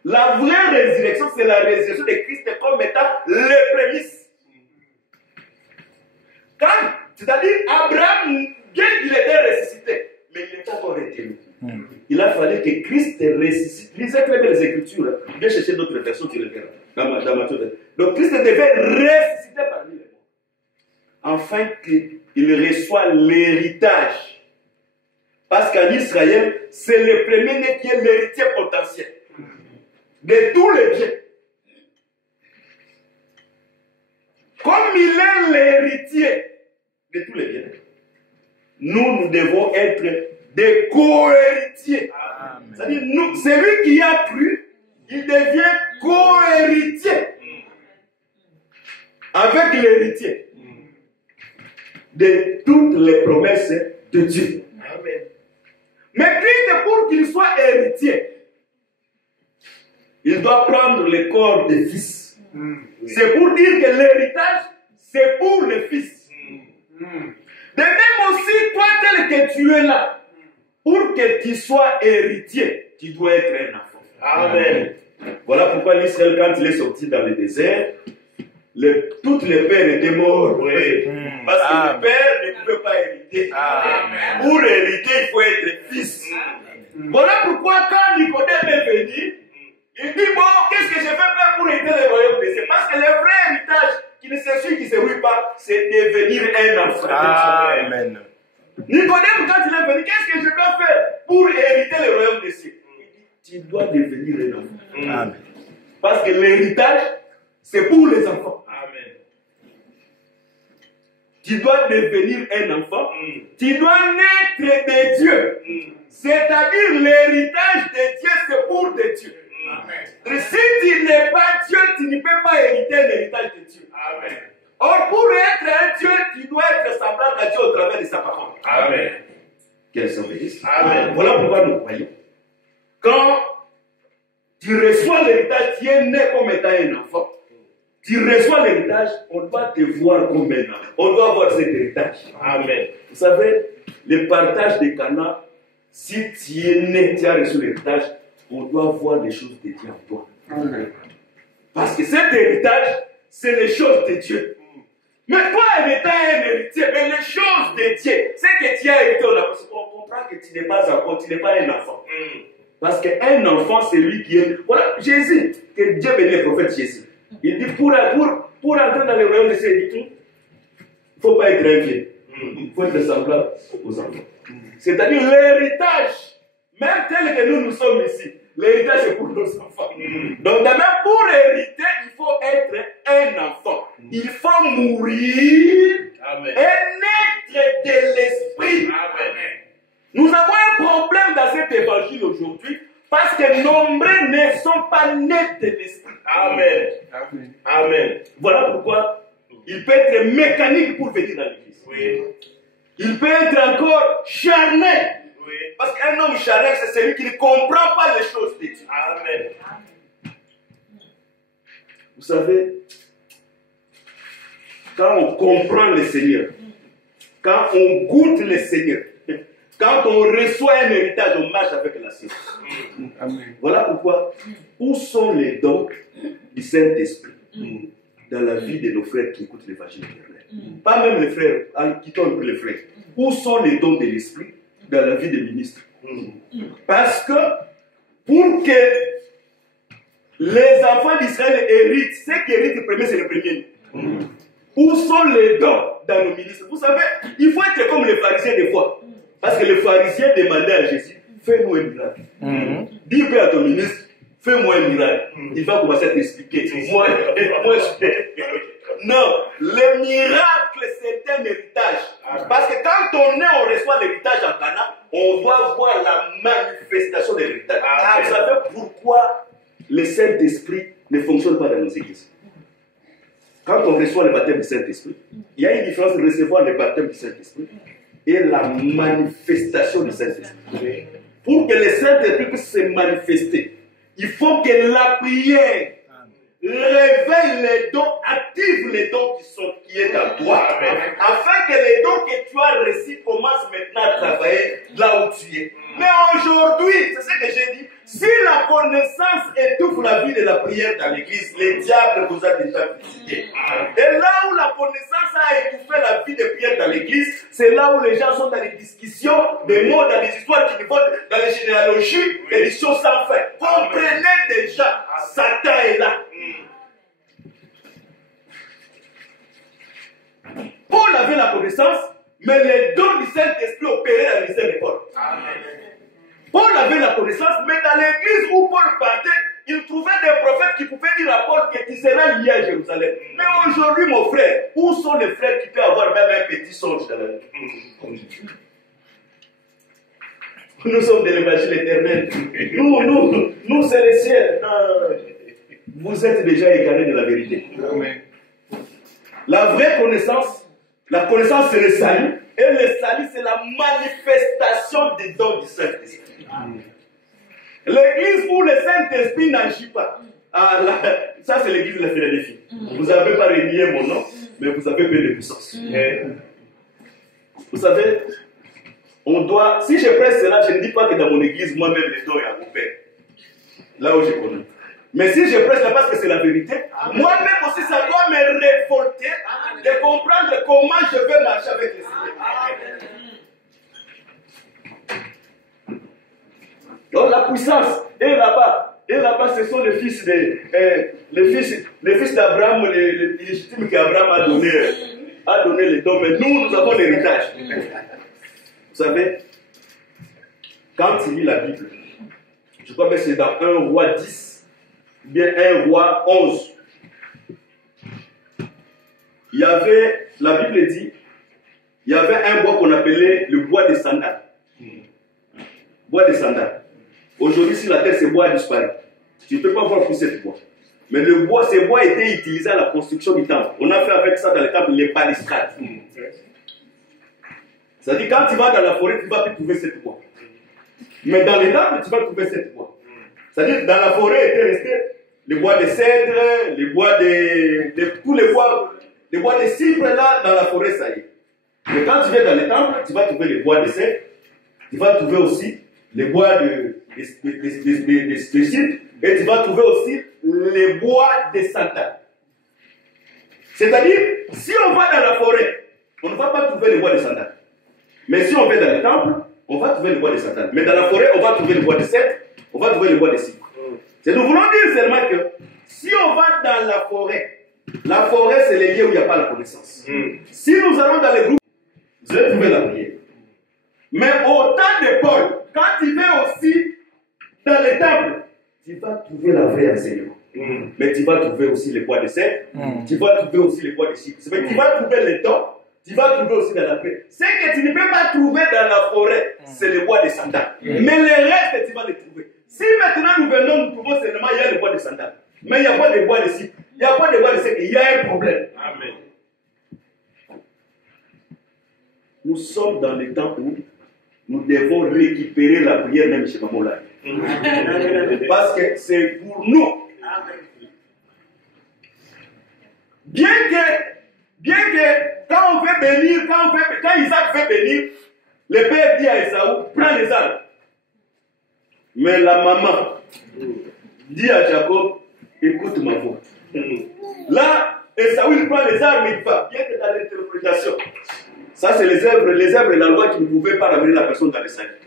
La vraie résurrection, c'est la résurrection de Christ comme étant les prémices. C'est-à-dire, Abraham, bien qu'il était ressuscité, mais il était encore retenu. Il a fallu que Christ ressuscite. Lisez très bien les Écritures. Hein. Viens chercher d'autres versions, tu le verras. Dans Matthieu. Donc Christ devait ressusciter parmi les morts. Afin qu'il reçoit l'héritage. Parce qu'en Israël, c'est le premier-né qui est l'héritier potentiel de tous les biens. Comme il est l'héritier de tous les biens, nous devons être des co-héritiers. C'est-à-dire, celui qui a cru, il devient co-héritier avec l'héritier de toutes les promesses de Dieu. Amen. Mais Christ, pour qu'il soit héritier, il doit prendre le corps des fils. C'est pour dire que l'héritage, c'est pour les fils. De même aussi, toi tel que tu es là, pour que tu sois héritier, tu dois être un enfant. Amen. Voilà pourquoi l'Israël, quand il est sorti dans le désert, tous les pères étaient morts. Oui. Parce que le père ne pouvait pas hériter. Amen. Pour hériter, il faut être fils. Voilà pourquoi quand Nicodème est venu, il dit, bon, qu'est-ce que je vais faire pour hériter le royaume des cieux? Parce que le vrai héritage, qui ne se ruine pas, c'est devenir un enfant. Amen. Nicodème, quand il est venu, qu'est-ce que je dois faire pour hériter le royaume des cieux? Il dit, tu dois devenir un enfant. Amen. Parce que l'héritage, c'est pour les enfants. Amen. tu dois devenir un enfant, tu dois naître de Dieu. C'est-à-dire l'héritage de Dieu, c'est pour de Dieu. Si tu n'es pas Dieu, tu ne peux pas hériter l'héritage de Dieu. Or, pour être un Dieu, tu dois être semblable à Dieu au travers de sa parole. Amen. Quels sont les risques? Amen. Voilà pourquoi nous croyons. Quand tu reçois l'héritage, tu es né comme étant un enfant. Tu reçois l'héritage, on doit te voir comme un enfant. On doit voir cet héritage. Amen. Vous savez, le partage des Cana, si tu es né, tu as reçu l'héritage, on doit voir les choses de Dieu en toi. Amen. Parce que cet héritage, c'est les choses de Dieu. Mais toi, en étant un héritier, mais les choses de Dieu, c'est que tu as hérité, on comprend que tu n'es pas encore, tu n'es pas un enfant. Parce qu'un enfant, c'est lui qui est. Voilà, Jésus, que Dieu bénit le prophète Jésus. Il dit pour entrer dans le royaume de Dieu, il ne faut pas être un vieux. Il faut être semblable aux enfants. C'est-à-dire l'héritage, même tel que nous sommes ici, l'héritage c'est pour nos enfants. Donc, même pour hériter, il faut être un enfant. Il faut mourir Amen. et naître de l'esprit. Amen. Nous avons un problème dans cet évangile aujourd'hui parce que nombreux ne sont pas nés de l'esprit. Amen. Amen. Amen. Voilà pourquoi il peut être mécanique pour venir dans l'église. Oui. Il peut être encore charnel. Oui. Parce qu'un homme charnel, c'est celui qui ne comprend pas les choses de Dieu. Amen. Vous savez, quand on comprend le Seigneur, quand on goûte le Seigneur, quand on reçoit un héritage, on marche avec la science. Amen. Voilà pourquoi, où sont les dons du Saint-Esprit dans la vie de nos frères qui écoutent l'évangile éternel? Pas même les frères, quittons un peu les frères. Où sont les dons de l'Esprit dans la vie des ministres? Parce que pour que les enfants d'Israël héritent, ceux qui héritent le premier, c'est le premier. Où sont les dons dans nos ministres? Vous savez, il faut être comme les pharisiens des fois. Parce que les pharisiens demandaient à Jésus, fais-nous un miracle. Dis à ton ministre, fais-moi un miracle. Il va commencer à t'expliquer. Moi, non, le miracle, c'est un héritage. Parce que quand on est, on reçoit l'héritage en Cana, on doit voir la manifestation de l'héritage. Vous savez pourquoi le Saint-Esprit ne fonctionne pas dans nos églises? Quand on reçoit le baptême du Saint-Esprit, il y a une différence de recevoir le baptême du Saint-Esprit et la manifestation du Saint-Esprit. Pour que le Saint-Esprit puisse se manifester, il faut que la prière réveille les dons, active les dons qui est en toi, afin que les dons que tu as reçus commencent maintenant à travailler là où tu es. Mais aujourd'hui, c'est ce que j'ai dit, si la connaissance étouffe la vie de la prière dans l'église, le diable vous a déjà visité. Et là où la connaissance a étouffé la vie de prière dans l'église, c'est là où les gens sont dans les discussions, des mots, dans les histoires qui vont dans les généalogies et les choses sans fin. Comprenez déjà, Satan est là. Paul avait la connaissance, mais les dons du Saint-Esprit opéraient dans les miséricorde. Paul avait la connaissance, mais dans l'église où Paul partait, il trouvait des prophètes qui pouvaient dire à Paul que tu seras lié à Jérusalem. Mais aujourd'hui, mon frère, où sont les frères qui peuvent avoir même un petit songe dans la vie? Nous sommes de l'évangile éternel. Nous c'est le ciel. Vous êtes déjà égarés de la vérité. Amen. La vraie connaissance, la connaissance c'est le salut, et le salut c'est la manifestation des dons du Saint-Esprit. L'église où le Saint-Esprit n'agit pas, ça c'est l'église de la Philadelphie. Vous n'avez pas renié mon nom, mais vous avez peu de puissance. Vous savez, on doit, si je presse cela, je ne dis pas que dans mon église, moi-même les dons est à mon père. Là où je connais. Mais si je presse là parce que c'est la vérité, moi-même aussi ça doit me révolter de comprendre comment je vais marcher avec le Seigneur. Donc la puissance est là-bas. Et là-bas, ce sont les fils d'Abraham, les légitimes qu'Abraham a donné les dons. Mais nous avons l'héritage. Vous savez, quand tu lis la Bible, je crois que c'est dans 1 roi 10, bien 1 roi 11. Il y avait, la Bible dit, il y avait un bois qu'on appelait le bois des sandales. Bois des sandales. Aujourd'hui, si la terre, ce bois a disparu. Tu ne peux pas voir pousser ce bois. Mais le bois, ce bois était utilisé à la construction du temple. On a fait avec ça dans le temple les balustrades. C'est-à-dire, quand tu vas dans la forêt, tu ne vas plus trouver cette bois. Mais dans les temples, tu vas trouver cette bois. C'est-à-dire, dans la forêt était resté les bois de cèdre, les bois tous les bois de cypre là, dans la forêt, ça y est. Mais quand tu viens dans les temples, tu vas trouver les bois de cèdre, tu vas trouver aussi les bois de cypre, et tu vas trouver aussi les bois de santal. C'est-à-dire, si on va dans la forêt, on ne va pas trouver les bois de santal. Mais si on va dans les temples, on va trouver les bois de santal. Mais dans la forêt, on va trouver les bois de cèdre, on va trouver les bois de cypre. Nous voulons dire seulement que si on va dans la forêt c'est les lieux où il n'y a pas la connaissance. Si nous allons dans les groupes, vous allez trouver la prière. Mais au temps de Paul, quand il va aussi dans les temples, tu vas trouver la vraie enseignement. Mais tu vas trouver aussi les bois de cèdre, tu vas trouver aussi les bois de cypre. Tu vas trouver les dons, tu vas trouver aussi dans la paix. Ce que tu ne peux pas trouver dans la forêt, c'est les bois de sandales. Mais les restes, tu vas les trouver. Si maintenant nous venons, nous trouvons seulement il y a le bois de sandales, mais il n'y a pas de bois de cypre, il n'y a pas de bois de cèdre, il y a un problème. Amen. Nous sommes dans le temps où nous devons récupérer la prière même chez Maman Lai. Parce que c'est pour nous. Bien que quand on veut bénir, quand Isaac veut bénir, le père dit à Esaü, prends les armes. Mais la maman dit à Jacob, écoute ma voix. Là, Esaü il prend les armes, il va. Bien que dans l'interprétation, ça c'est les œuvres et la loi qui ne pouvaient pas ramener la personne dans le salut.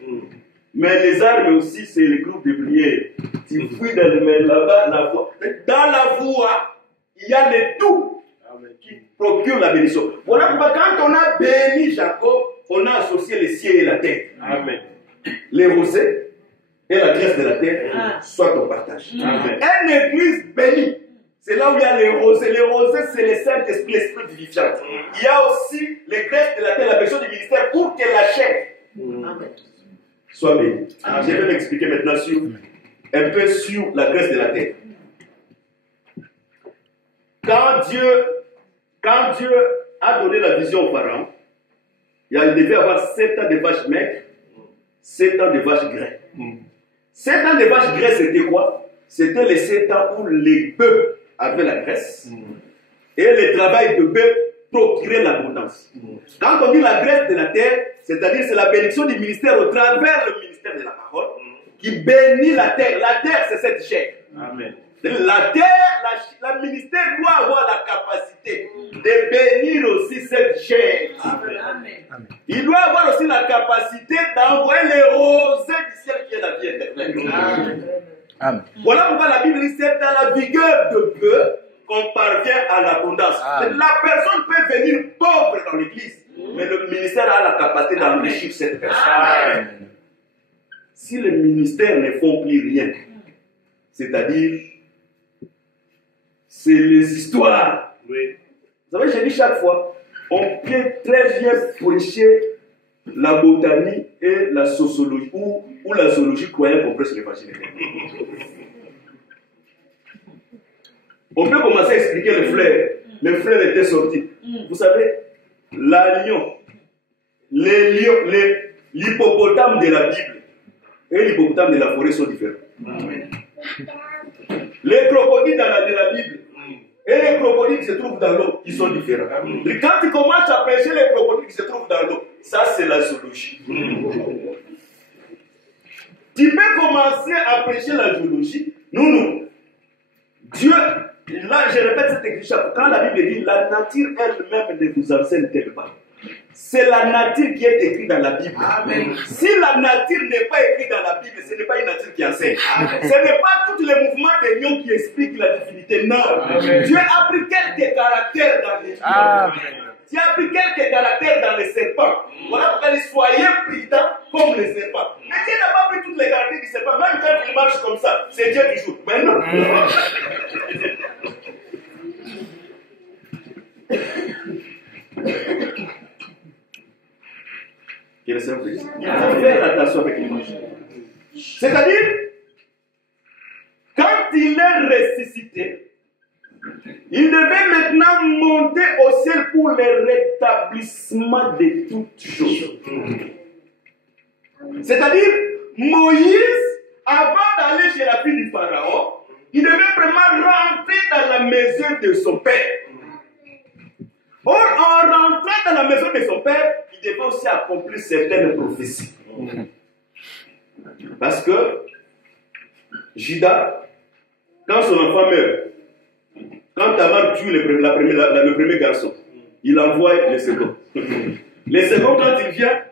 Mais les armes aussi, c'est le groupe de prière. Tu fouilles dans le mail là-bas, la voix. Dans la voix, il y a le tout qui procure la bénédiction. Voilà pourquoi quand on a béni Jacob, on a associé les cieux et la terre. Amen. Les rosées et la graisse de la terre soit au partage. Amen. Une église bénie, c'est là où il y a les rosées. Les rosées, c'est le Saint-Esprit, l'Esprit vivifiant. Il y a aussi les graisses de la terre, la bénédiction du ministère pour que la chair soit bénie. Je vais m'expliquer maintenant un peu sur la graisse de la terre. Quand Dieu a donné la vision au pharaon, il devait avoir 7 ans de vaches maigres, 7 ans de vaches graies. 7 ans de vaches graies, c'était quoi? C'était les 7 ans où les bœufs avaient la graisse et le travail de bœuf procurait l'abondance. Quand on dit la graisse de la terre, c'est-à-dire c'est la bénédiction du ministère au travers le ministère de la parole qui bénit la terre. La terre, c'est cette chair. Amen. La terre, le ministère doit avoir la capacité de bénir aussi cette chair. Amen. Il doit avoir aussi la capacité d'envoyer les rosées du ciel qui est la vie éternelle. Amen. Voilà pourquoi la Bible dit c'est dans la vigueur de peu qu'on parvient à l'abondance. La personne peut venir pauvre dans l'église, mais le ministère a la capacité d'enrichir cette personne. Amen. Si le ministère ne font plus rien, c'est-à-dire c'est les histoires. Oui. Vous savez, j'ai dit chaque fois, on peut très bien prêcher la botanie et la sociologie, ou la zoologie croyant qu'on prêche l'évangile. On peut commencer à expliquer les fleurs. Les fleurs étaient sorties. Vous savez, l'agneau, l'hippopotame de la Bible et l'hippopotame de la forêt sont différents. Les crocodiles de la Bible et les crocodiles qui se trouvent dans l'eau, ils sont différents. Et quand tu commences à pêcher les crocodiles qui se trouvent dans l'eau, ça c'est la zoologie. Tu peux commencer à pêcher la zoologie. Non. Dieu, là je répète cette écriture, quand la Bible dit la nature elle-même ne vous enseigne-t-elle pas? C'est la nature qui est écrite dans la Bible. Amen. Si la nature n'est pas écrite dans la Bible, ce n'est pas une nature qui enseigne. Amen. Ce n'est pas tous les mouvements des lions qui expliquent la divinité. Non. Amen. Dieu a pris quelques caractères dans les lions. Dieu a pris quelques caractères dans les serpents. Voilà pourquoi il dit soyez prudents comme les serpents. Mais Dieu n'a pas pris tous les caractères du serpent. Même quand il marche comme ça, c'est Dieu toujours. Mais non. Que le Seigneur bénisse. Il faut faire attention avec l'image. C'est-à-dire, quand il est ressuscité, il devait maintenant monter au ciel pour le rétablissement de toutes choses. C'est-à-dire, Moïse, avant d'aller chez la fille du Pharaon, il devait vraiment rentrer dans la maison de son père. Or, en rentrant dans la maison de son père, il devait aussi accomplir certaines prophéties. Parce que Judas, quand son enfant meurt, quand Tamar tue le premier garçon, il envoie le second. Le second, quand il vient,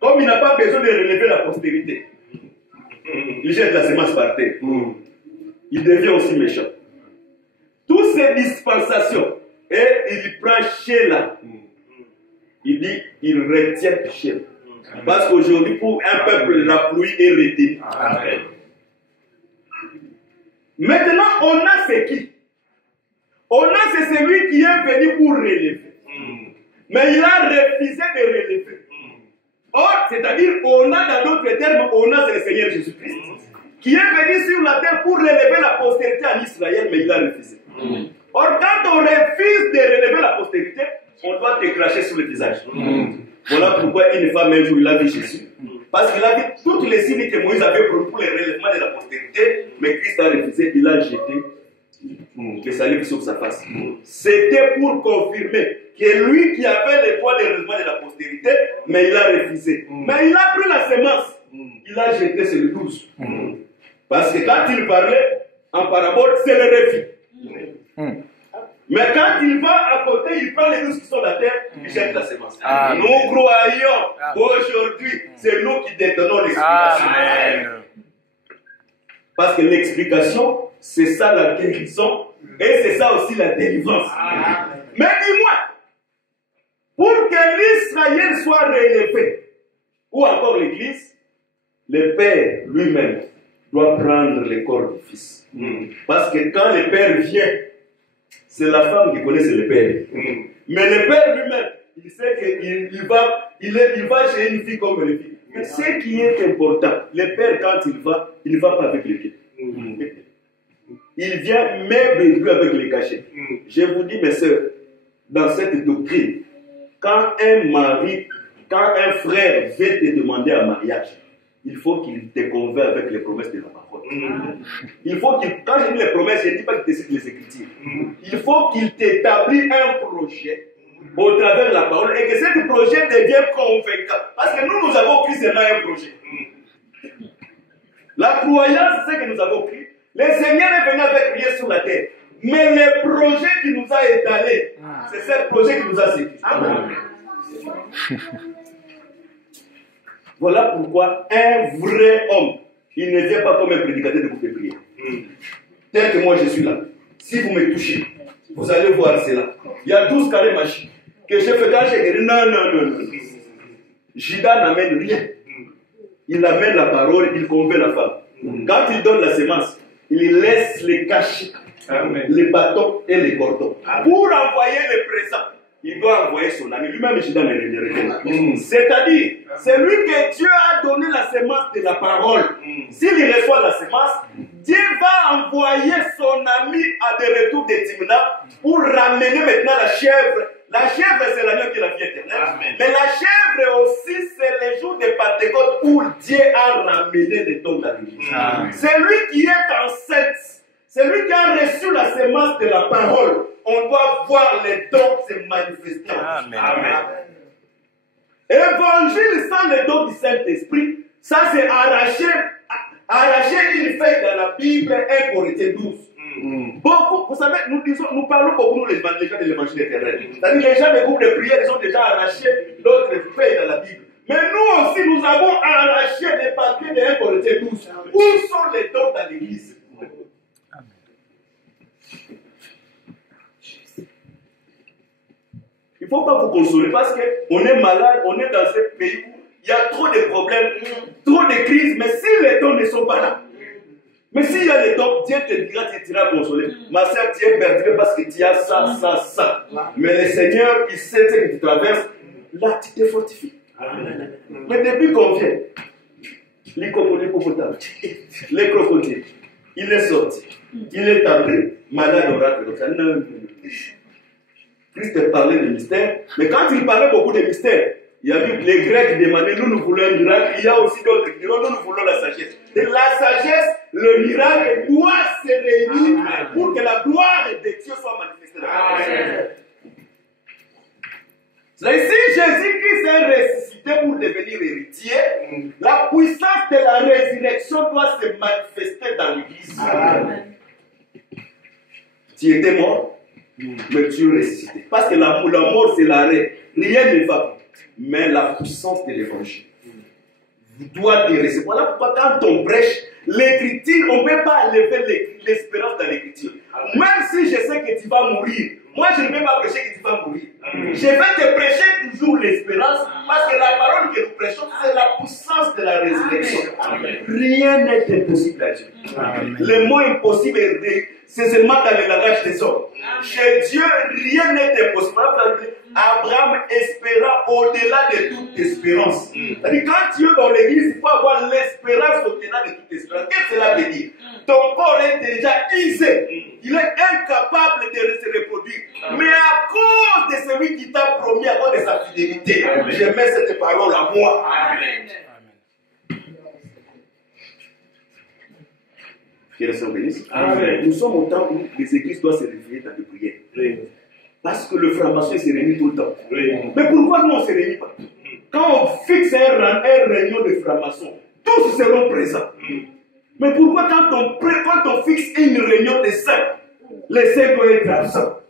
comme il n'a pas besoin de relever la postérité, il jette la semence par terre. Il devient aussi méchant. Toutes ces dispensations, et il prend Sheila. Il dit, il retient Sheila. Parce qu'aujourd'hui, pour un peuple, la pluie est retenue. Maintenant, on a c'est qui? On a c'est celui qui est venu pour relever. Mais il a refusé de relever. Or, c'est-à-dire, on a dans d'autres termes, on a c'est le Seigneur Jésus-Christ qui est venu sur la terre pour relever la postérité en Israël, mais il a refusé. Or, quand on refuse de relever la postérité, on doit te cracher sur le visage. Voilà pourquoi une femme un jour il a vu Jésus. Parce qu'il a vu toutes les signes que Moïse avait promis pour le relèvement de la postérité, mais Christ a refusé, il a jeté le salive sur sa face. C'était pour confirmer que lui qui avait les droits de relèvement de la postérité, mais il a refusé. Mais il a pris la semence, il a jeté sur le 12. Parce que quand il parlait en parabole, c'est le refus. Mais quand il va à côté, il prend les 12 qui sont sur la terre, il jette la semence. Nous croyons qu'aujourd'hui, c'est nous qui détenons l'explication. Parce que l'explication, c'est ça la guérison, et c'est ça aussi la délivrance. Mais dis-moi, pour que l'Israël soit relevé, ou encore l'Église, le Père lui-même doit prendre le corps du Fils. Parce que quand le Père vient, c'est la femme qui connaît le Père. Mais le Père lui-même, il sait qu'il va chez une fille comme une fille. Mais ce qui est important, le Père, quand il ne va pas avec les pieds. Il vient même de lui avec les cachets. Je vous dis, mes sœurs, dans cette doctrine, quand un frère veut te demander un mariage, il faut qu'il te convainc avec les promesses de la parole. Il faut quand je dis les promesses, je ne dis pas qu'il te cite les Écritures. Il faut qu'il t'établisse un projet au travers de la parole et que ce projet devienne convaincant. Parce que nous avons pris seulement un projet. La croyance, c'est ce que nous avons pris. Le Seigneur est venu avec rien sur la terre. Mais le projet qui nous a étalé, c'est ce projet qui nous a séduit. Voilà pourquoi un vrai homme, il ne vient pas comme un prédicateur de groupe de prière. Tel que moi je suis là. Si vous me touchez, vous allez voir cela. Il y a 12 carrés magiques que je fais quand j'ai dit non. Judas n'amène rien. Il amène la parole, il convainc la femme. Quand il donne la semence, il laisse les cachets, les bâtons et les cordons. Pour envoyer le présent, il doit envoyer son ami. Lui-même, Judas ne rien. C'est-à-dire, c'est lui que Dieu a donné la semence de la parole. S'il reçoit la semence, Dieu va envoyer son ami à des retours de Timna pour ramener maintenant la chèvre. La chèvre, c'est l'agneau qui est la vie éternelle. Mais la chèvre aussi, c'est le jour de Pentecôte où Dieu a ramené les dons de la vie. C'est lui qui est enceinte. C'est lui qui a reçu la semence de la parole. On doit voir les dons se manifester. Amen. Évangile sans les dons du Saint-Esprit, ça c'est arracher une feuille dans la Bible, 1 Corinthiens 12. Beaucoup, vous savez, nous parlons beaucoup les gens de l'évangile éternel. C'est-à-dire les gens des groupes de prière, ils ont déjà arraché d'autres feuilles dans la Bible. Mais nous aussi, nous avons arraché les papiers de 1 Corinthiens 12. Où sont les dons dans l'église? Il ne faut pas vous consoler parce qu'on est malade, on est dans ce pays où il y a trop de problèmes, trop de crises, mais si les dons ne sont pas là, mais s'il y a les dons, Dieu te dira, tu seras consolé. Ma soeur, tu es perturbée parce que tu as ça. Mais le Seigneur, il sait ce que tu traverses là, tu te fortifies. Mais depuis qu'on vient, les crocodiles, il est sorti, il est entré, malade oracle. Donc, non. Christ parlait de mystère, mais quand il parlait beaucoup de mystères, il y a vu les Grecs demandaient, nous voulons un miracle, il y a aussi d'autres qui diront, nous voulons la sagesse. Et la sagesse, le miracle doit se réunir pour que la gloire de Dieu soit manifestée dans la vie. Si Jésus-Christ est ressuscité pour devenir héritier, la puissance de la résurrection doit se manifester dans l'Église. Tu étais mort, mais tu es ressuscité. Parce que la mort, c'est l'arrêt. Rien ne va. Mais la puissance de l'évangile doit te recevoir. Voilà pourquoi quand on prêche, l'écriture, on ne peut pas enlever l'espérance dans l'écriture. Même si je sais que tu vas mourir, moi je ne peux pas prêcher que tu vas mourir. Je vais te prêcher toujours l'espérance parce que la parole que nous prêchons, c'est la puissance de la résurrection. Rien n'est impossible à Dieu. Le mot impossible, c'est seulement dans le langage des hommes. Chez Dieu, rien n'est impossible. Abraham espéra au-delà de toute espérance. C'est-à-dire, quand tu es dans l'église, il faut avoir l'espérance au-delà de toute espérance. Qu'est-ce que cela veut dire? Ton corps est déjà usé. Il est incapable de se reproduire. Mais à cause de celui qui t'a promis, à cause de sa fidélité, je mets cette parole à moi. Amen. Que le Seigneur bénisse. Nous sommes au temps où les églises doivent se réveiller dans des prières. Parce que le franc-maçon se réunit tout le temps. Mais pourquoi nous on ne se réunit pas? Quand on fixe un réunion de franc-maçon, tous seront présents. Mais pourquoi quand on fixe une réunion de saints, les saints doivent être absents?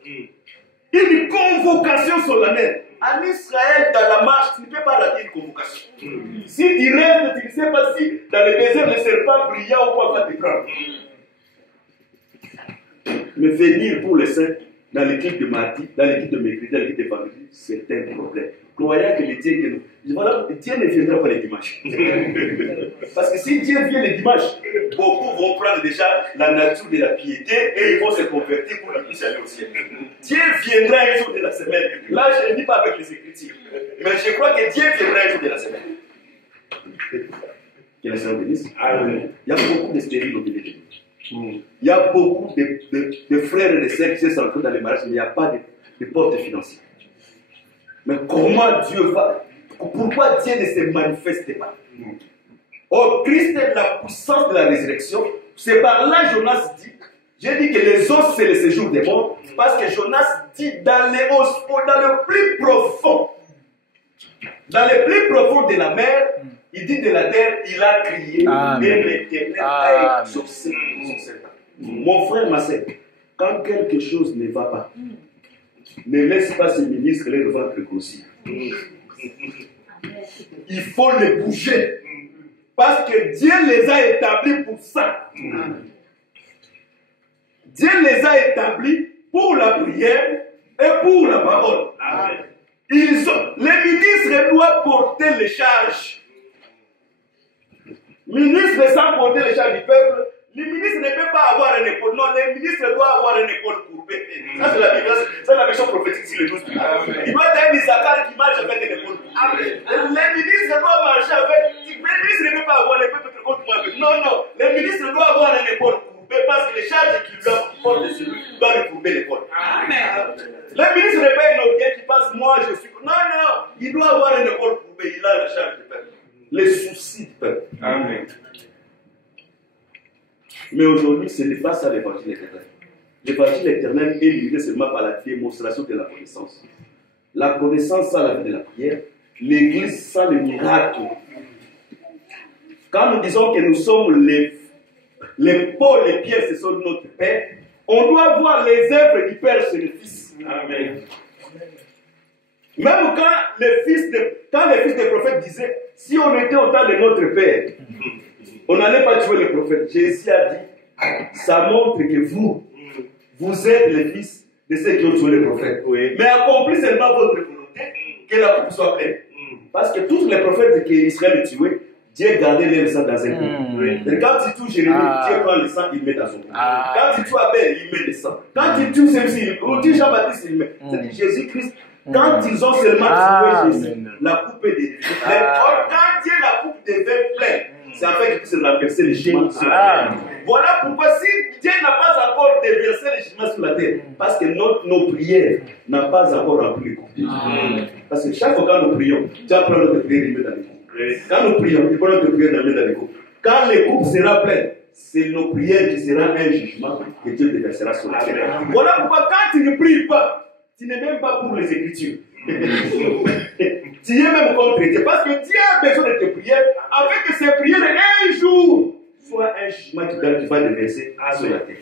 Une convocation solennelle. En Israël, dans la marche, tu ne peux pas rater une convocation. Si tu restes, tu ne sais pas si dans le désert, le serpent brillant ou quoi va te prendre. Mais venir pour les saints, dans l'équipe de mardi, dans l'équipe de mercredi, dans l'équipe de vendredi, c'est un problème. Croyant que le Dieu que nous... Voilà, Dieu ne viendra pas les dimanches. Parce que si Dieu vient les dimanches, beaucoup vont prendre déjà la nature de la piété et ils vont se convertir pour qu'ils puissent aller au ciel. Dieu viendra un jour de la semaine. Là, je ne dis pas avec les Écritures. Mais je crois que Dieu viendra un jour de la semaine. Que la Seigneur bénisse. Il y a beaucoup de stériles au milieu de nous. Il y a beaucoup de frères et de sœurs qui s'entrent dans les mariages, mais il n'y a pas de porte financière. Mais comment Dieu va... Pourquoi Dieu ne se manifeste pas? Oh, Christ est la puissance de la résurrection. C'est par là Jonas dit, j'ai dit que les os c'est le séjour des morts, parce que Jonas dit dans le plus profond de la mer, il dit de la terre, il a crié, et l'Éternel a exaucé son servant. Mon frère, ma sœur, quand quelque chose ne va pas, ne laisse pas ce ministre le ventre grossir. Il faut les bouger. Parce que Dieu les a établis pour ça. Dieu les a établis pour la prière et pour la parole. Les ministres doivent porter les charges. Ministre sans porter les charges du peuple, le ministre ne peut pas avoir une épaule. Non, le ministre doit avoir une épaule courbée. Ça, c'est la mission prophétique sur les 12 tribus. Il doit être un Issachar qui marche avec une épaule courbée. Le ministre doit marcher avec. Le ministre ne peut pas avoir une épaule courbée. Non. Le ministre doit avoir une épaule courbée parce que les charges qu'il doit porter sur lui doivent lui courber l'épaule. Le ministre n'est pas un orgueil qui pense, moi je suis. Non. Il doit avoir une épaule courbée. Il a la charge du peuple. Les soucis du peuple. Amen. Mais aujourd'hui, ce n'est pas ça l'évangile éternel. L'évangile éternel est livré seulement par la démonstration de la connaissance. La connaissance sans la vie de la prière, l'église sans le miracle. Quand nous disons que nous sommes les Paul et Pierre, ce sont notre Père, on doit voir les œuvres du Père chez le Fils. Amen. Même quand les fils des prophètes disaient, si on était au temps de notre Père, on n'allait pas tuer les prophètes. Jésus a dit, ça montre que vous êtes les fils de ceux qui ont tué les prophètes. Oui. Mais accomplissez seulement votre volonté, que la coupe soit pleine. Parce que tous les prophètes qu'Israël tuait, Dieu gardait leur sang dans un coup. Quand tu tues Jérémie, Dieu prend le sang, il met dans son coup. Quand tu tues Abel, il met le sang. Quand tu tues celui-ci, ou tu Jean-Baptiste, il met. C'est-à-dire Jésus-Christ, Quand ils ont seulement trouvé Jésus, la coupe est devenue pleine. Or, quand Dieu la coupe devient pleine, c'est afin qu'il puisse renverser les jugements sur la terre. Voilà pourquoi si Dieu n'a pas encore déversé les jugements sur la terre, parce que nos prières n'ont pas encore rempli les coupes. Parce que chaque fois que nous prions, Dieu prend notre prière et met dans les coupes. Quand nous prions, il prend notre prière et la met dans les coupes. Quand les coupes seront pleines, c'est nos prières qui seront un jugement que Dieu déversera sur la terre. Voilà pourquoi quand tu ne pries pas, tu n'es même pas pour les Écritures. Tu es même contre Dieu. Parce que Dieu a besoin de tes prières afin que ces prières un jour soient un jugement qui va déverser sur la terre.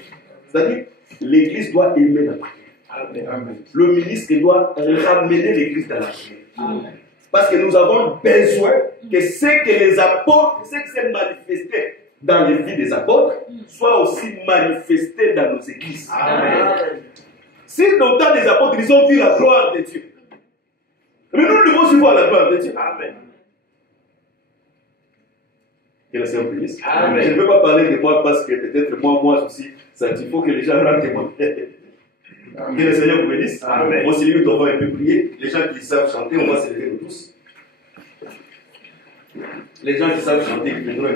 C'est-à-dire, l'Église doit aimer la prière. Le ministre doit ramener l'Église dans la prière. Parce que nous avons besoin que ce que les apôtres, ce qui s'est manifesté dans les vies des apôtres, soit aussi manifesté dans nos églises. Amen. Si dans le temps des apôtres, ils ont vu la gloire de Dieu, mais nous devons aussi voir la gloire de Dieu. Amen. Que le Seigneur bénisse. Je ne veux pas parler de moi parce que peut-être moi aussi, il faut que les gens rendent témoin. Que le Seigneur vous bénisse. Amen. On se limite, on va un peu prier. Les gens qui savent chanter, on va se lever nous tous. Les gens qui savent chanter, qui viendront